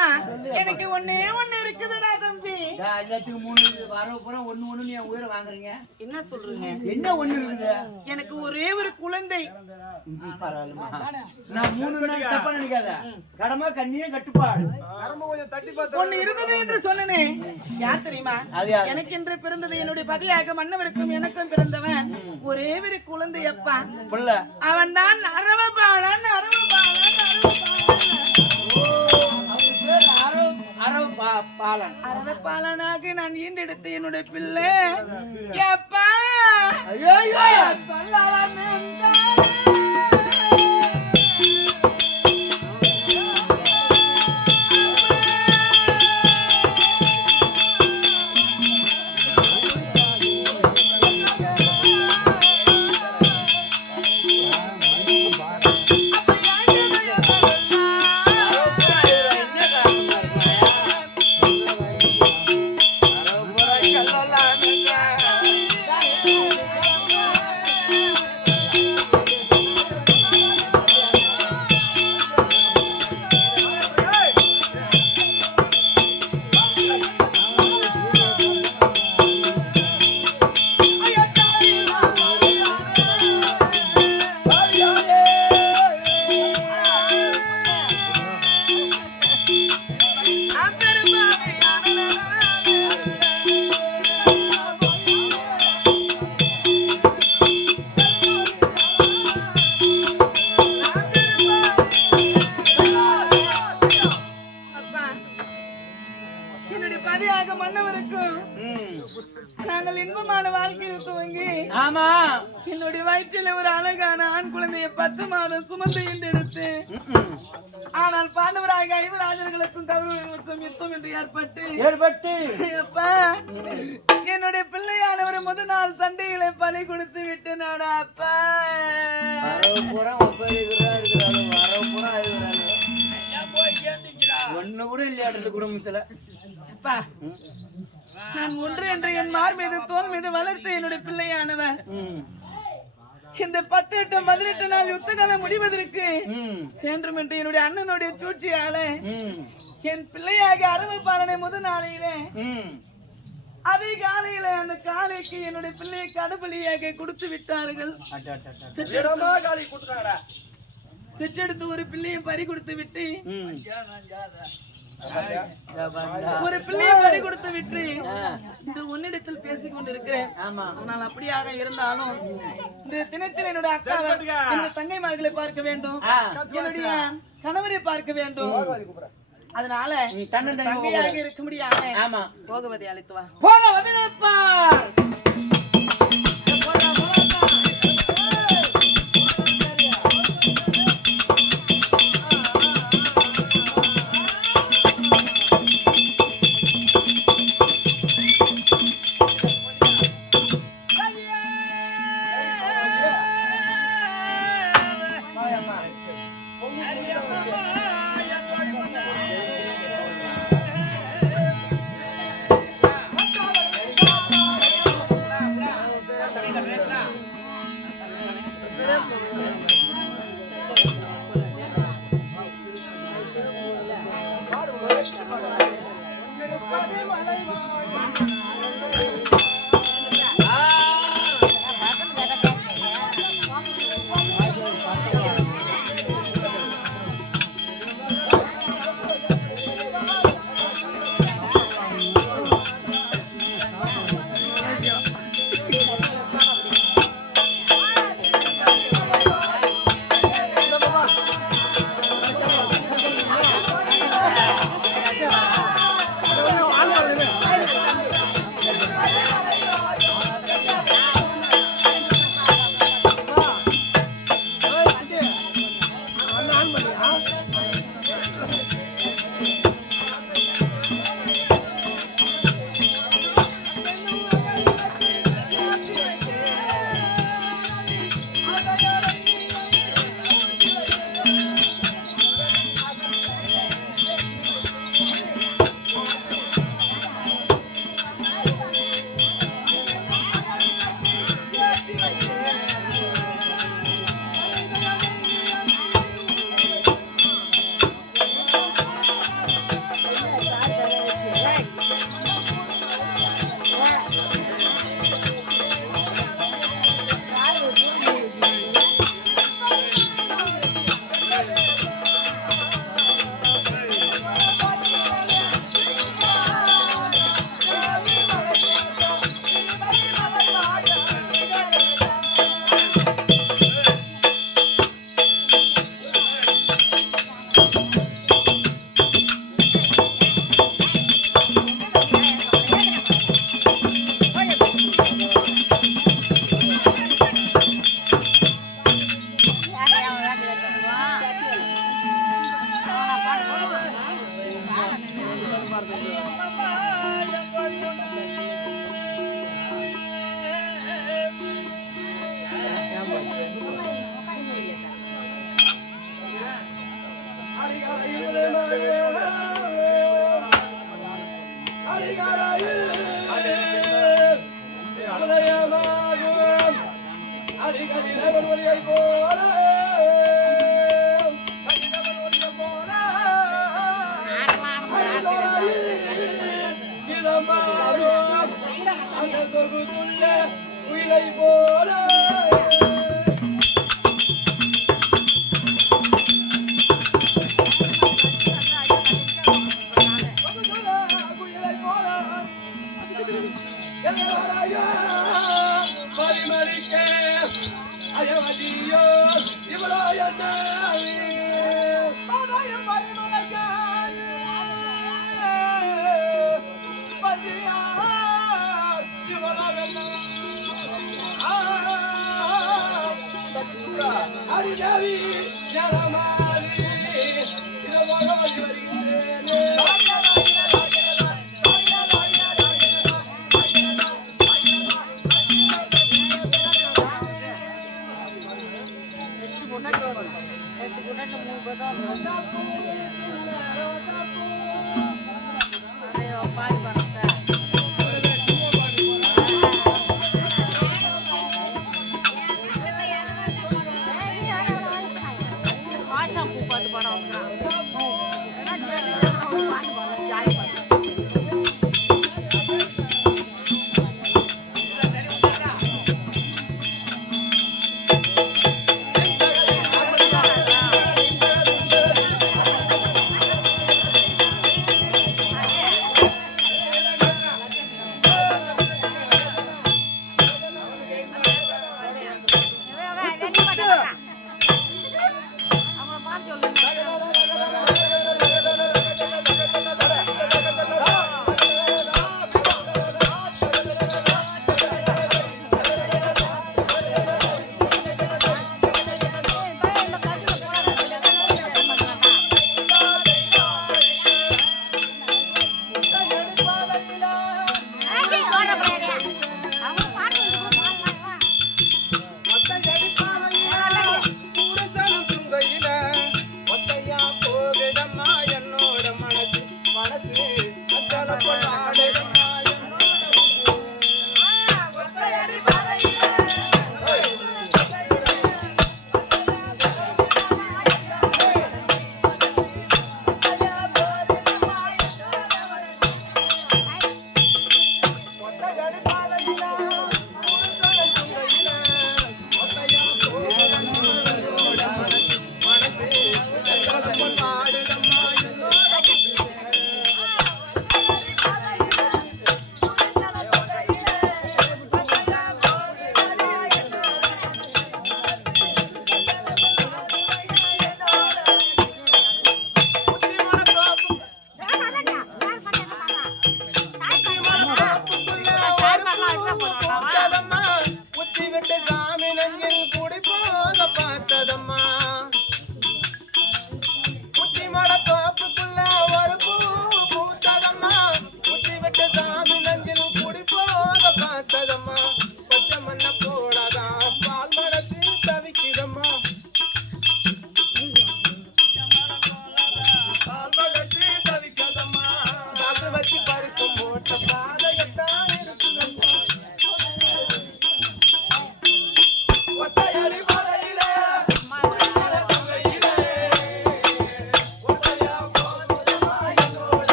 எனக்கு ஒண்ணே ஒண்ணு இருக்குதுடா தம்பி. எல்லாத்துக்கும் 3 வரப்புறம் ஒண்ணு நீ உயிரை வாங்குறீங்க. என்ன சொல்றீங்க? என்ன ஒண்ணு இருக்குது? எனக்கு ஒரே ஒரு குழந்தை. பரவாயில்லமா, நான் 3 நாள் தப்பா நினைக்காத. கடமை கண்ணியே கட்டுப்பாடு. கொஞ்சம் தட்டி பார்த்து ஒண்ணு இருந்தது என்று சொன்னனே, யார் தெரியுமா? அது யாரு? எனக்கு என்று பிறந்தது என்னுடைய பதியாக மன்னவருக்கும் எனக்கும் பிறந்தவன் ஒரே ஒரு குழந்தை அப்பா. புள்ள அவன் தான் அரவபாலன். அரவபாலனாக நான் ஈண்டெடுத்த என்னுடைய பிள்ளை அப்பா. என்னுடைய பதியாக மன்னவருக்கும் நாங்கள் இன்பமான வாழ்க்கையில் துவங்கி என்னுடைய வயிற்றில் ஒரு அழகான ஆண் குழந்தையை 10 மாதம் சுமந்து எடுத்து, ஆனால் பாண்டவராக 5 ராஜர்களுக்கும் கௌரவர்களுக்கும் யுத்தம் என்று ஏற்பட்டு அப்பா என்னுடைய பிள்ளையானவர் முதல் நாள் சண்டையில பலி கொடுத்து விட்டு நாடா அப்பா. ஒண்ணு கூட இல்லையா குடும்பத்துல? அப்பா நான் ஒன்று என்று என் மார் மீது தோல் மீது வளர்த்து என்னுடைய பிள்ளையானவர் இந்த 18 18 நாள் யுத்த காலம் முடிவதற்கு வேண்டும் என்று என்னுடைய அண்ணனுடைய சூழ்ச்சியால என் பிள்ளையாக அரவபாலனை முதல் நாளையிலே அதே காலையில அந்த காலைக்கு என்னுடைய பிள்ளையை கடுபலியாக கொடுத்து விட்டார்கள். பெற்றெடுத்து ஒரு பிள்ளையை பறி கொடுத்து விட்டு இந்த உன்னிடத்தில் பேசிக் கொண்டிருக்கிறேன். ஆனால் அப்படியாக இருந்தாலும் இந்த தினத்தில் என்னுடைய அக்கா என்னுடைய தங்கைமார்களை பார்க்க வேண்டும், என்னுடைய கணவரை பார்க்க வேண்டும். அதனால தங்கையாக இருக்க முடியாம போகவதை அழைத்து வா. கதிரவன் ஒளியை போல இளமாறும் அந்த சொர்க்குள்ள உயிரை போல பரிமளிக்க அயவதியோ இவராய ஹரிதேவி ஜலமாரி இதோட வருகிறேனே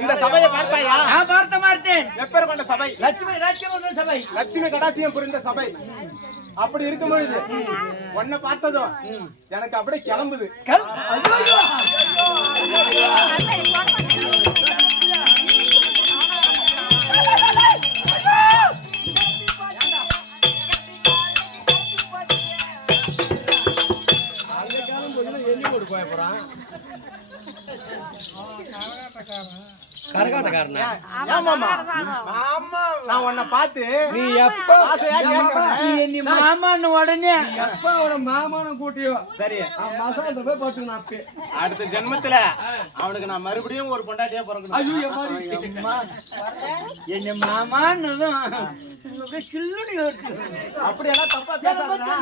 இந்த சபையை பார்த்தாயா? நான் பார்த்த மாட்டேன். எப்பேர் கொண்ட சபை? லட்சுமி ராஜ்யம் சபை, லட்சுமி கடாசியம் புரிந்த சபை. அப்படி இருக்கும் பொழுது உன்னை பார்த்ததும் எனக்கு அப்படியே கிளம்புது. கரகாட்டக்காரனா? ஆமாமா மாமா, நான் உன்னை பார்த்து நீ எப்ப ஆசையா கேட்கிறேன். நீ மாமான்னு உடனே எப்ப அவன மாமான கூட்டியோ சரி, மசாலத்தை போய் பார்த்துக்கணும் அப்பே. அடுத்த ஜென்மத்துல அவனுக்கு நான் மறுபடியும் ஒரு பொண்டாட்டியா பிறக்கணும். ஐயோ மாதிரி என்ன மாமான்னதும் சில்லுன்னு அப்படியெல்லாம் தப்பா பேசாதடா.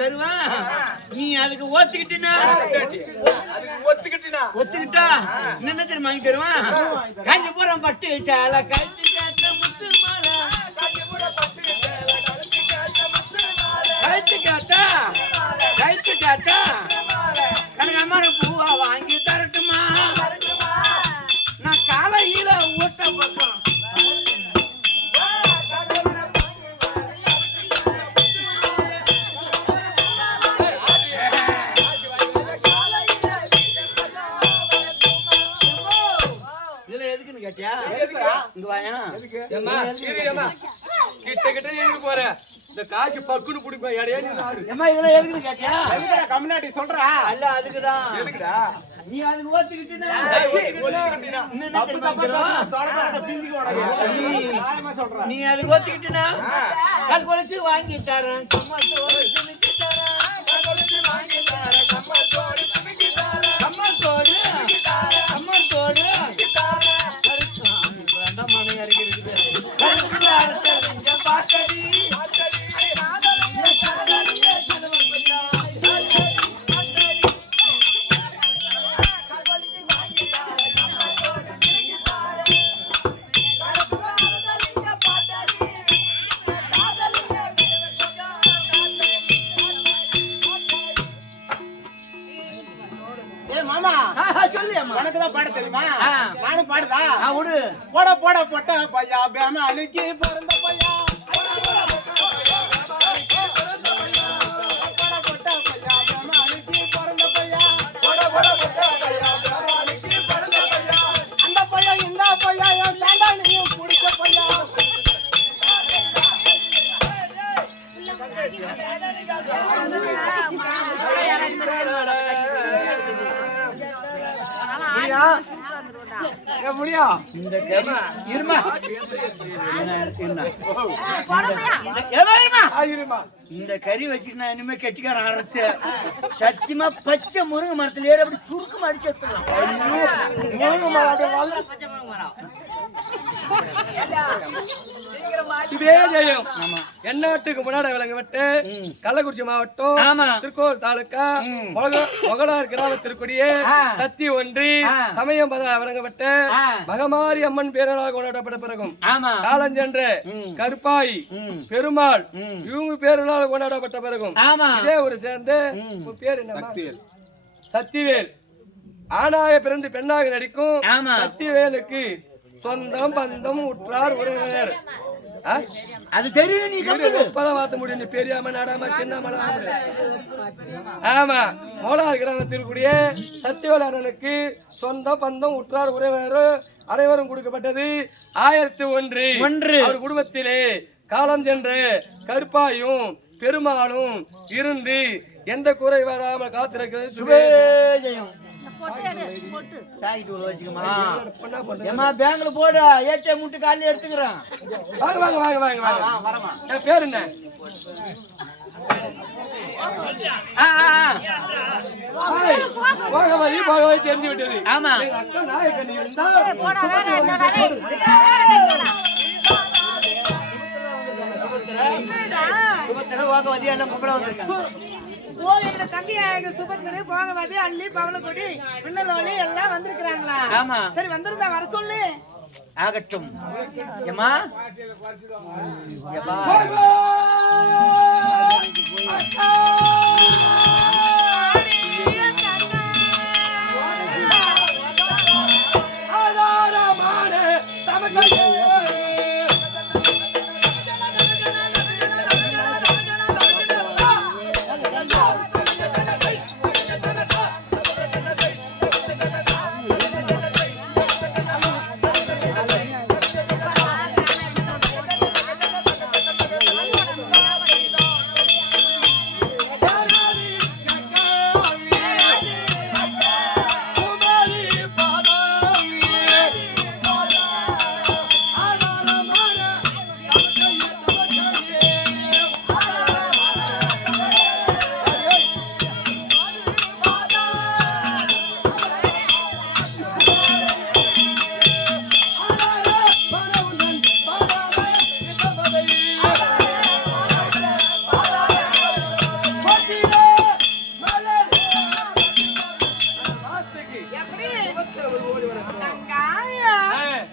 தருவேன். நீ அதுக்கு ஒத்துக்கிட்டா ஒத்துக்கிட்டா என்ன தெரியுமா வாங்கி தருவேன்? காஞ்சிபுரம் பட்டு சேலை கழுத்து கேட்ட முத்து மாலை, கழுத்து கேட்டா கனகமான பூவா வாங்கி தரட்டுமா? நான் காலையில ஊட்ட பக்கம் போற இந்த காசு பக்குன்னு குடிப்பா இதெல்லாம் எதுக்குன்னு கேட்டியா? கம்யூனிட்டி சொல்றா. அல்ல அதுக்குதான். எதுக்குடா? நீ அதுக்கு ஓத்துக்கிட்டீன்னா தப்பு தப்பா சொன்னா சொல்றா, பிஞ்சிக்கு உனக்கு. நியாயமா சொல்றா. நீ அதுக்கு ஓத்துக்கிட்டீன்னா கல் கொலைச்சு வாங்கி தரேன். உனக்குதான் பாட தெரியுமா? நானும் பாடுதா? விடு. போட போட போட்ட பையா பேம அன்னைக்கு பிறந்த பையா, அந்த பையா இந்த பையா என் தாண்டானியும் குடிச்ச பையா. முடியும் இந்த கறி வச்சுட்டு நான் இனிமே கெட்டிக்கார ஆரத்து சத்தியமா பச்சை முருங்கை மரத்துல ஏறி அப்படி சுருக்கமா அடிச்சு எண்ணாட்டுக்கு முன்னாடி விளங்கப்பட்டு கள்ளக்குறிச்சி மாவட்டம் திருக்கோள் தாலுக்கா மொகலார் கிராம திருக்குடியே சத்தி ஒன்றி சமயம் வழங்கப்பட்ட மகமாரி அம்மன் பேரலாக கொண்டாடப்பட்ட பிறகும் காலஞ்சென்ற கருப்பாய் பெருமாள் இவங்க பேரலாக கொண்டாடப்பட்ட பிறகும் இதே ஒரு சேர்ந்து பேர் என்ன? சத்திவேல். ஆணாக பிறந்து பெண்ணாக நடிக்கும் சத்திவேலுக்கு சொந்தம் பந்தம் உற்றார் உறவினர் அது தெரியும். நீ வார்த்த முடியும். நீ பெரியாம நாடாம சின்னமல. ஆமா, மோலார் கிராமத்தில் கூடிய சத்தியவேலனுக்கு சொந்த பந்தம் உற்றார் உறவினர் அனைவரும் கொடுக்கப்பட்டது 1001. அவர் குடும்பத்திலே காலம் சென்ற கருப்பாயும் பெருமாளும் இருந்து எந்த குறை வராமல் காத்திருக்கிறது சுபேஜயம். பேங்க்ல போட ஏடிஎம் முட்டு காலையில எடுத்துக்கிறேன். வாங்க வாங்க வாங்க வாங்க வாங்க. என் பேர் என்ன? பாகவாய் தெரிஞ்சு விட்டது. ஆமா, அக்கா நாயக்கன் இருந்தா ஓகவதி எல்லாம் கும்பல வந்திருக்காங்க. ஓவியோட தம்பியாக சுபத்திரு போகவதி அள்ளி பவளக்கொடி பின்னலோலி எல்லாம் வந்திருக்கிறாங்களா? ஆமா. சரி வந்திருந்தா வர சொல்லு. ஆகட்டும். ஏமா ஏமா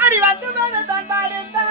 அடி வந்து தான் பாடுந்தா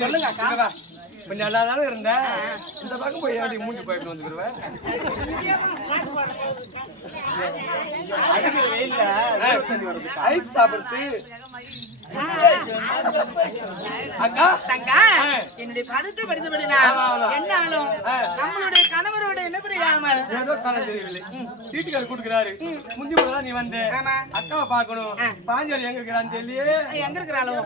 சொல்லுங்க அக்கா. கொஞ்சம் நல்லா தானே இருந்தேன். இந்த பக்கம் போய் ஏடி மூஞ்சி போயிட்டு வந்துருவேன். ஐஸ் சாப்பிடுறது அக்கா தங்கா என்னுடைய கருத்து படித்தபடினா என்னாலும் நம்மளுடைய கணவரோட என்ன புரியாமல் ஏதோ காலம் தெரியவில்லை. சீட்டுக்காரர் கொடுக்குறாரு. முந்தி போதான் நீ வந்து அக்காவை பார்க்கணும். பாஞ்சாலி எங்க இருக்கிறான்னு தெரியலையே. எங்க இருக்கிறாளோ?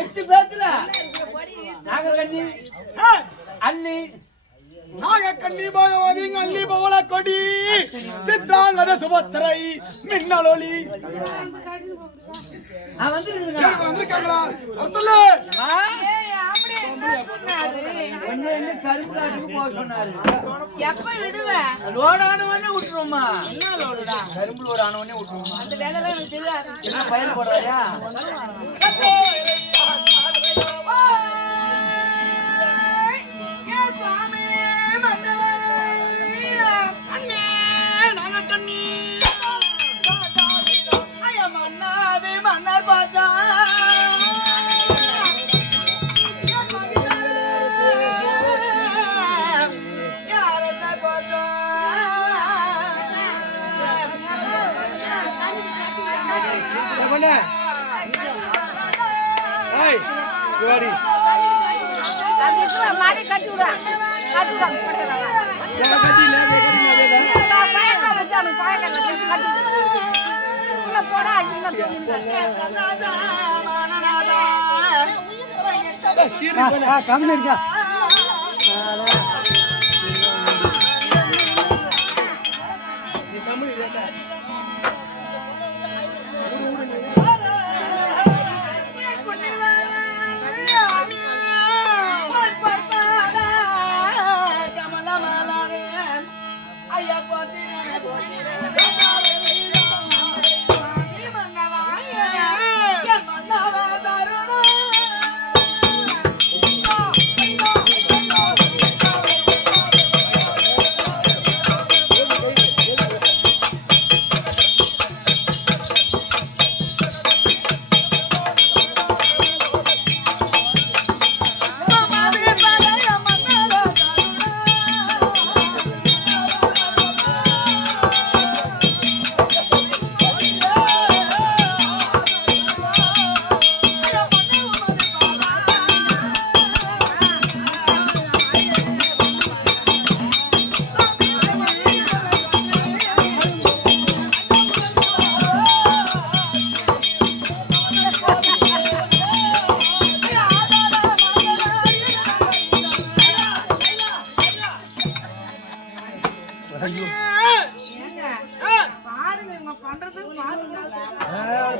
எட்டு பேத்துல நாகக்கண்ணி அள்ளி நாகக்கண்ணி பகவதி அள்ளி பவள கொடி சித்தாங்கத சுபத்திரை மின்னலொலி வந்திருக்காங்களா? சொல்லு. கரும்பு காட்டுக்கு போக சொன்னாரு. எப்ப விடுவேன்? லோடு ஆனவனே விட்டுருவோமா? என்ன லோடுடா? கரும்பு லோடு ஆனவனே விட்டுருவோமா? அந்த வேலைலாம் எனக்கு தெரியாது. என்ன பயிர் போடுறாயா? கம்மி இருக்கா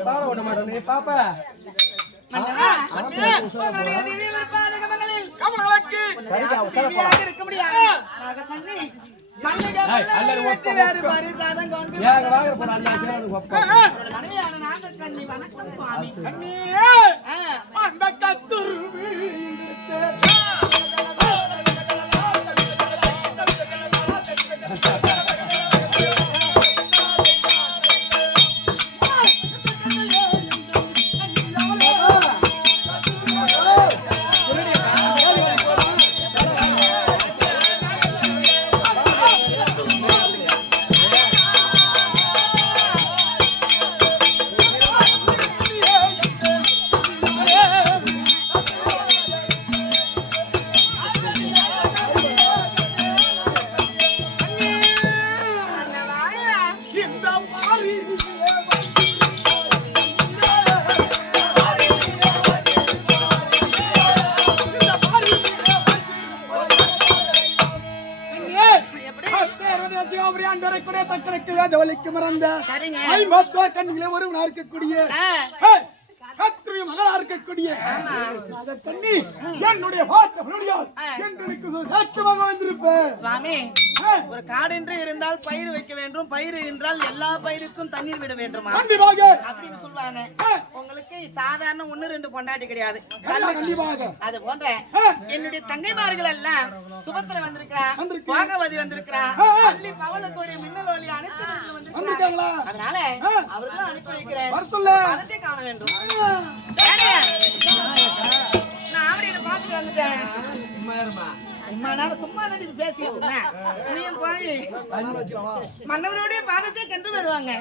பாட விட மாட்டோம் நீ பாப்பா இருக்க முடியாது ஒருவனா இருக்கக்கூடிய மகளா இருக்கக்கூடிய கண்ணி என்னுடைய சுவாமி ஒரு காடு என்று இருந்தால் பயிர் வைக்க வேண்டும் பயிர் என்றால் எல்லா பயிருக்கும் தண்ணீர் விட வேண்டுமா அப்படின்னு சொல்லுவாங்க உங்களுக்கு சாதாரண 1-2 பொண்டாட்டி கிடையாது அது போன்ற என்னுடைய தங்கைமார்கள் எல்லாம் சுபத்திர வந்திருக்கிறா பாகவதி வந்திருக்கிறா அள்ளி பவளக்கூடிய மின்னல் ஒளி அனைத்து வந்திருக்காங்களா அதனால அவர்களும் அனுப்பி வைக்கிறேன் அதத்தை காண வேண்டும் நான் ஆவடியில பாத்துட்டு வந்துட்டேன் சும்மா தான் பேசிட்டு இருந்தேன் போய் மன்னவருடைய பாதத்தை கண்டு வருவாங்க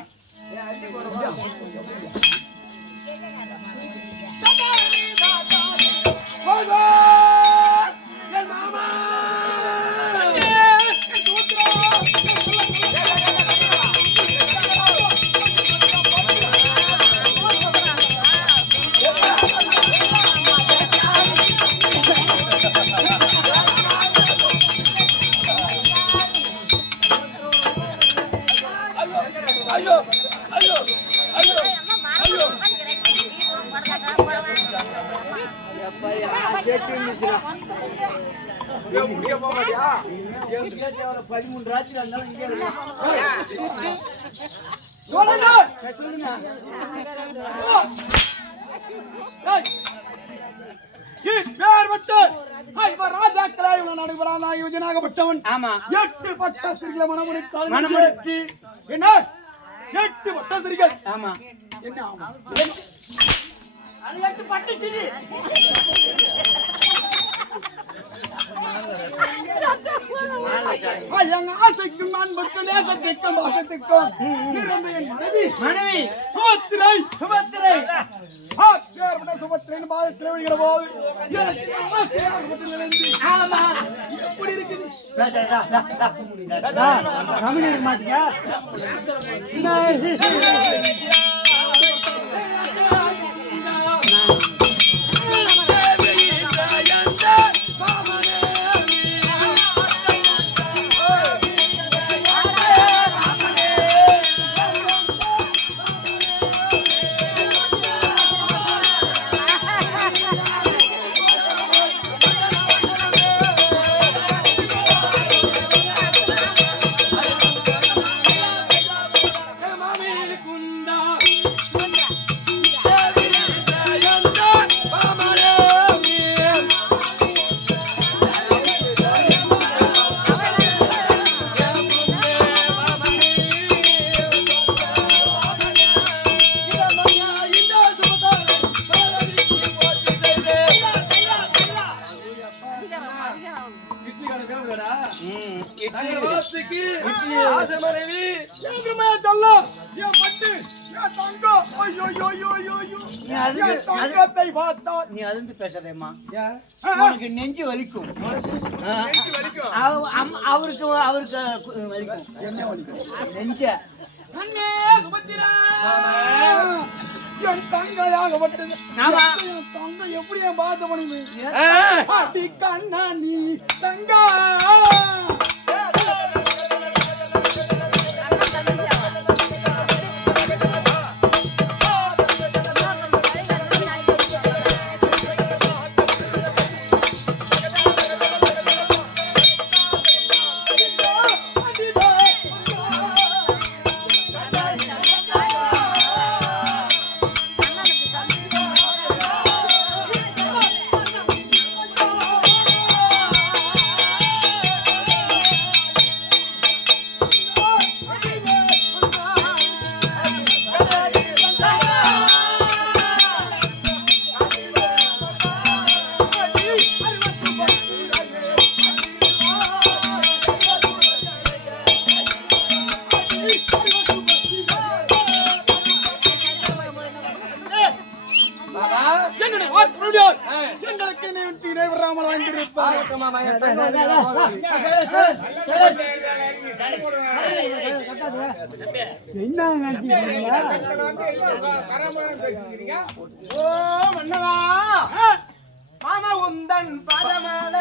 நடைபெறான் ஆமா 8 பட்டாசிரிகளை மனமுடித்து என்ன 8 பட்டாசிரிகள் ஆமா என்ன ஆமா 8 பட்டாசிரி ஆசைக்கும் அன்புக்கும் நேசத்திற்கும் பாசத்திற்கும் என் மனைவி சுபத்திரை சுபத்திரை சுபத்திரை என் பாதத்தில் விழுகிற போது எனக்கு ஆசையாக ஆமா எப்படி இருக்குது நீ அதிர்ந்து பேசாதேம்மா, உனக்கு நெஞ்சு வலிக்கும். அவருக்கு வலிக்கும் நெஞ்ச. என் தங்கையாகப்பட்டது ஆமா. என் தங்கை எப்படி என் பாத முடியும் அடி கண்ணா நீ தங்கா எங்களுக்கு நீ வராமல் வந்திருப்பார் ஓ மன்னவா மாமா உந்தன் பாதமால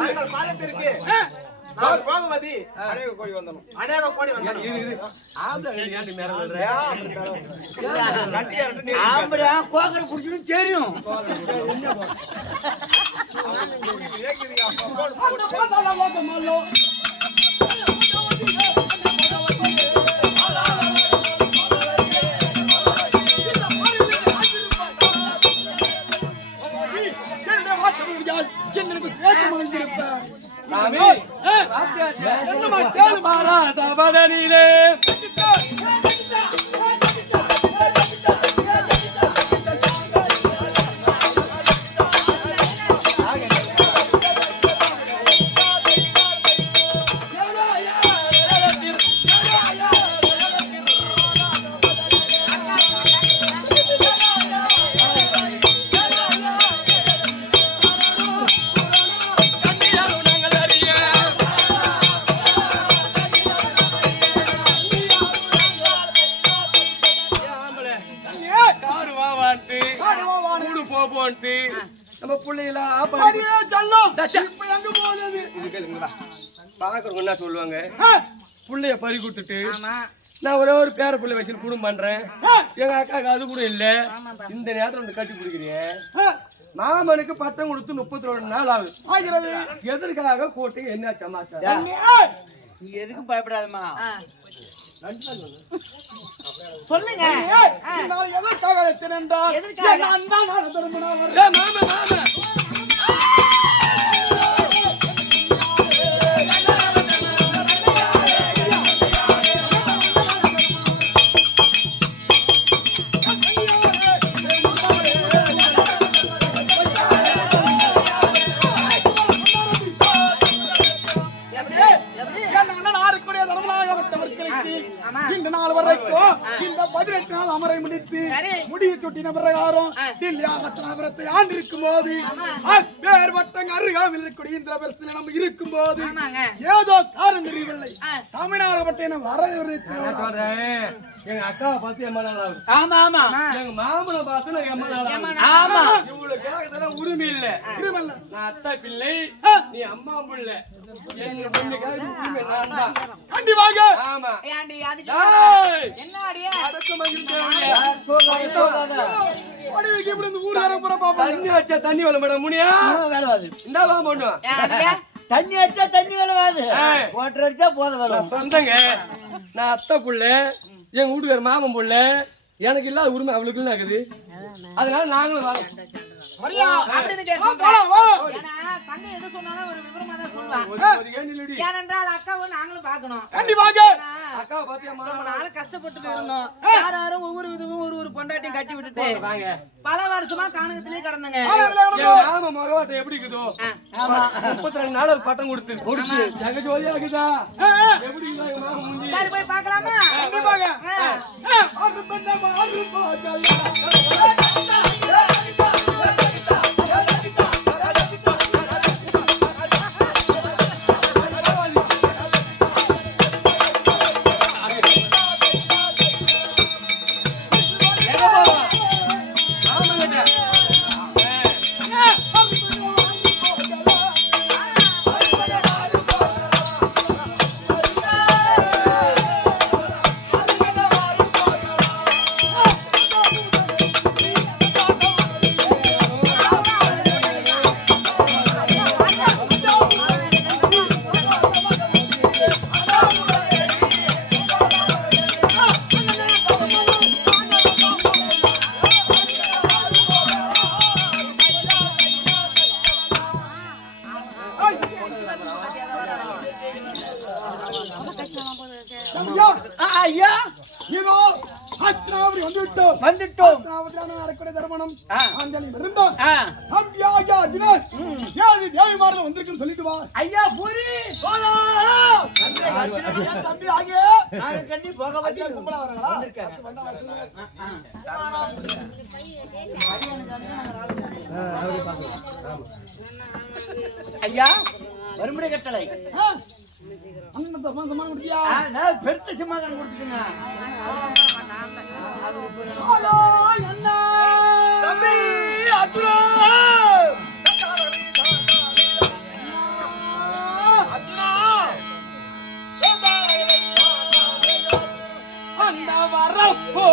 நாங்கள் பாதத்திற்கு நான் கோபவதி அநேக கோடி வந்தோம். ஆம்பளை கோக்கரை புடிச்சுன்னு தெரியும். எங்களுக்கு சேர்த்து வந்திருப்பார் சபதனிலே நம்ம பிள்ளைகளா பாக்குறவங்க என்ன சொல்லுவாங்க, பிள்ளைய பறி கொடுத்துட்டு நான் ஒரே ஒரு பேர பிள்ளை வச்சு குடும்பம் பண்றேன், எங்க அக்காவுக்கு அது கூட இல்ல, இந்த நேரத்துல வந்து கட்டி பிடிக்கிறேன். மாமனுக்கு பட்டம் கொடுத்து 32 நாள் ஆகுது. எதற்காக கோட்டை என்ன சமாச்சாரம்? நீ எதுக்கு பயப்படாதம்மா, சொல்லுங்க. முடிய சுட்டின பிரகாரம் தில்லியாகத்தனாபுரத்தை ஆண்டிருக்கும் போது வேறு வட்டங்க அருகாமல் இருக்கக்கூடிய இந்த பிரச்சனை நம்ம இருக்கும் போது ஏதோ காரணம் தெரியவில்லை தமிழ்நாடு பட்டம் வரவேற்கிறேன். எங்க அக்காவை பார்த்து எம்மா நாள் ஆகுது. ஆமா ஆமா எங்க மாமனை பார்த்து நான் எம்மா நாள் ஆகுது. ஆமா இவ்வளவு கேட்கறதுல உரிமை இல்ல. இருமல்ல நான் அத்தா பிள்ளை, நீ அம்மா பிள்ளை. எங்க பொண்ணுக்காக உரிமை நான் தான். கண்டிப்பாக ஆமா. ஏன்டி அதுக்கு ஏய், என்ன அடியே அடக்கமா இருந்தே. வடிவுக்கு இப்படி இந்த ஊர்காரன் பூரா பாப்பாங்க. தண்ணி வச்சா தண்ணி வர மேடம் முனியா வேலைவாது இந்தாவா பண்ணும். தண்ணி அடிச்சா தண்ணி வேலைவாது ஏய். மோட்டர் அடிச்சா போத வேலை சொந்தங்க நான் அத்தை புள்ள, எங்க வீட்டுக்கார மாமன் புள்ள, எனக்கு இல்லாத உரிமை அவளுக்கு இருக்குது. அதனால நாங்களும் வரோம். அப்படின்னு கேட்க போலாம் வா. ஏன்னா தண்ணி எது சொன்னாலும் ஒரு விவரமா தான் சொல்லுவான். ஒரு ஏன் நில்லுடி. ஏனென்றால் அக்காவை நாங்களும் பார்க்கணும். கண்டிப்பாக அக்காவை பார்த்து என் ரொம்ப மாமன் நாள் கஷ்டப்பட்டுட்டு இருந்தோம். யாரும் ஒவ்வொரு விதமும் ஒரு பொண்டாட்டியும் கட்டி விட்டுட்டு வாங்க. பல வருஷமா காணகத்திலேயே கடந்துங்க. என் மாமன் முகவாட்டம் எப்படி இருக்குதோ 32 நாள் ஒரு பட்டம் கொடுத்து எங்க ஜோலியா இருக்குதா? எப்படி இருக்குதா எங்க மாமன் முந்தி? சரி போய் பார்க்கலாமா? கண்டிப்பாக ஆறு பண்ண ஆறு போகல. ஐயா இதோ அத்ராவதி வந்துவிட்டோம். வந்துட்டோம் அத்ராவதியான அரக்கடை தர்மனம் ஆஞ்சலி இருந்தான். ஆ. நம்பியாக அர்ஜுனன் ஏழு தேவிமார்கள் வந்திருக்குன்னு சொல்லிட்டு வா. ஐயா பூரி போலாம் தம்பி ஆகிய நாங்க கண்டி போக வச்சு கும்பலா வராங்களா ஐயா வருமுறை கட்டளை அண்ணன் சமாதானம் முடியா? நான் பெருத்த சமாதானம் கொடுத்துக்கங்க ஹலோ அண்ணா தம்பி அர்ஜுனா அந்த வரப்போ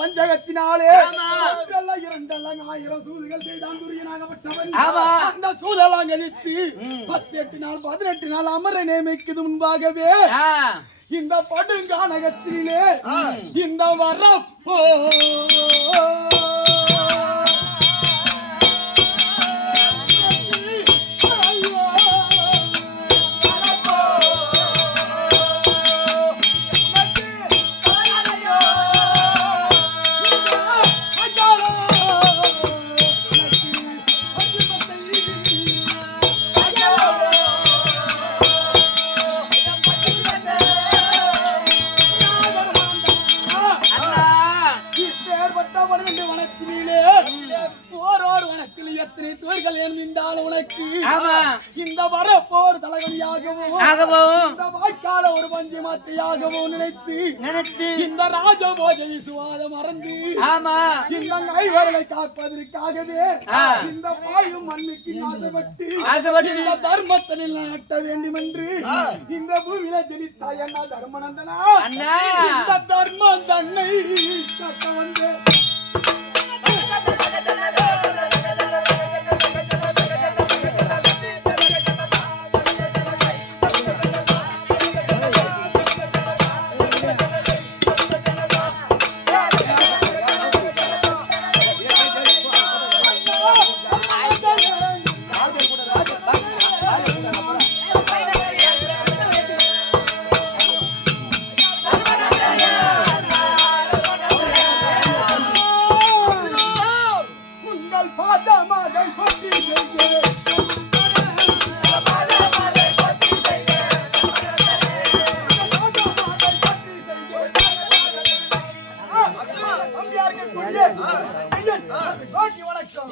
வஞ்சகத்தினாலே இரண்டெல்லாம் 1000 சூதுகள் செய்தான் துரியனாகப்பட்டவன். அந்த சூதெல்லாம் கழித்து 18 நாள் அமர நியமிக்குது முன்பாகவே இந்த படுங்கானகத்திலே இந்த வரப்போ இந்த 12 வனத்திலே போரோர் வனத்தில் எத்தனை தோள்கள் இருந்தாலும் உனக்கு இந்த வர போர் தலைவலியாகவும் இந்த வாய்க்கால ஒரு பஞ்சமாத்தையாகவும் நினைத்து இந்த ராஜபோஜ விசுவாத மறந்து இந்த கைவர்களை காப்பதற்காகவே இந்த பாயும் மண்ணுக்கு ஆசைப்பட்டு இந்த தர்மத்தை நிலைநாட்ட வேண்டும் என்று இந்த பூமியில ஜனித்தாய் அண்ணா தர்மநந்தனா இந்த தர்மம் தன்னை கட்ட வந்து வணக்கம்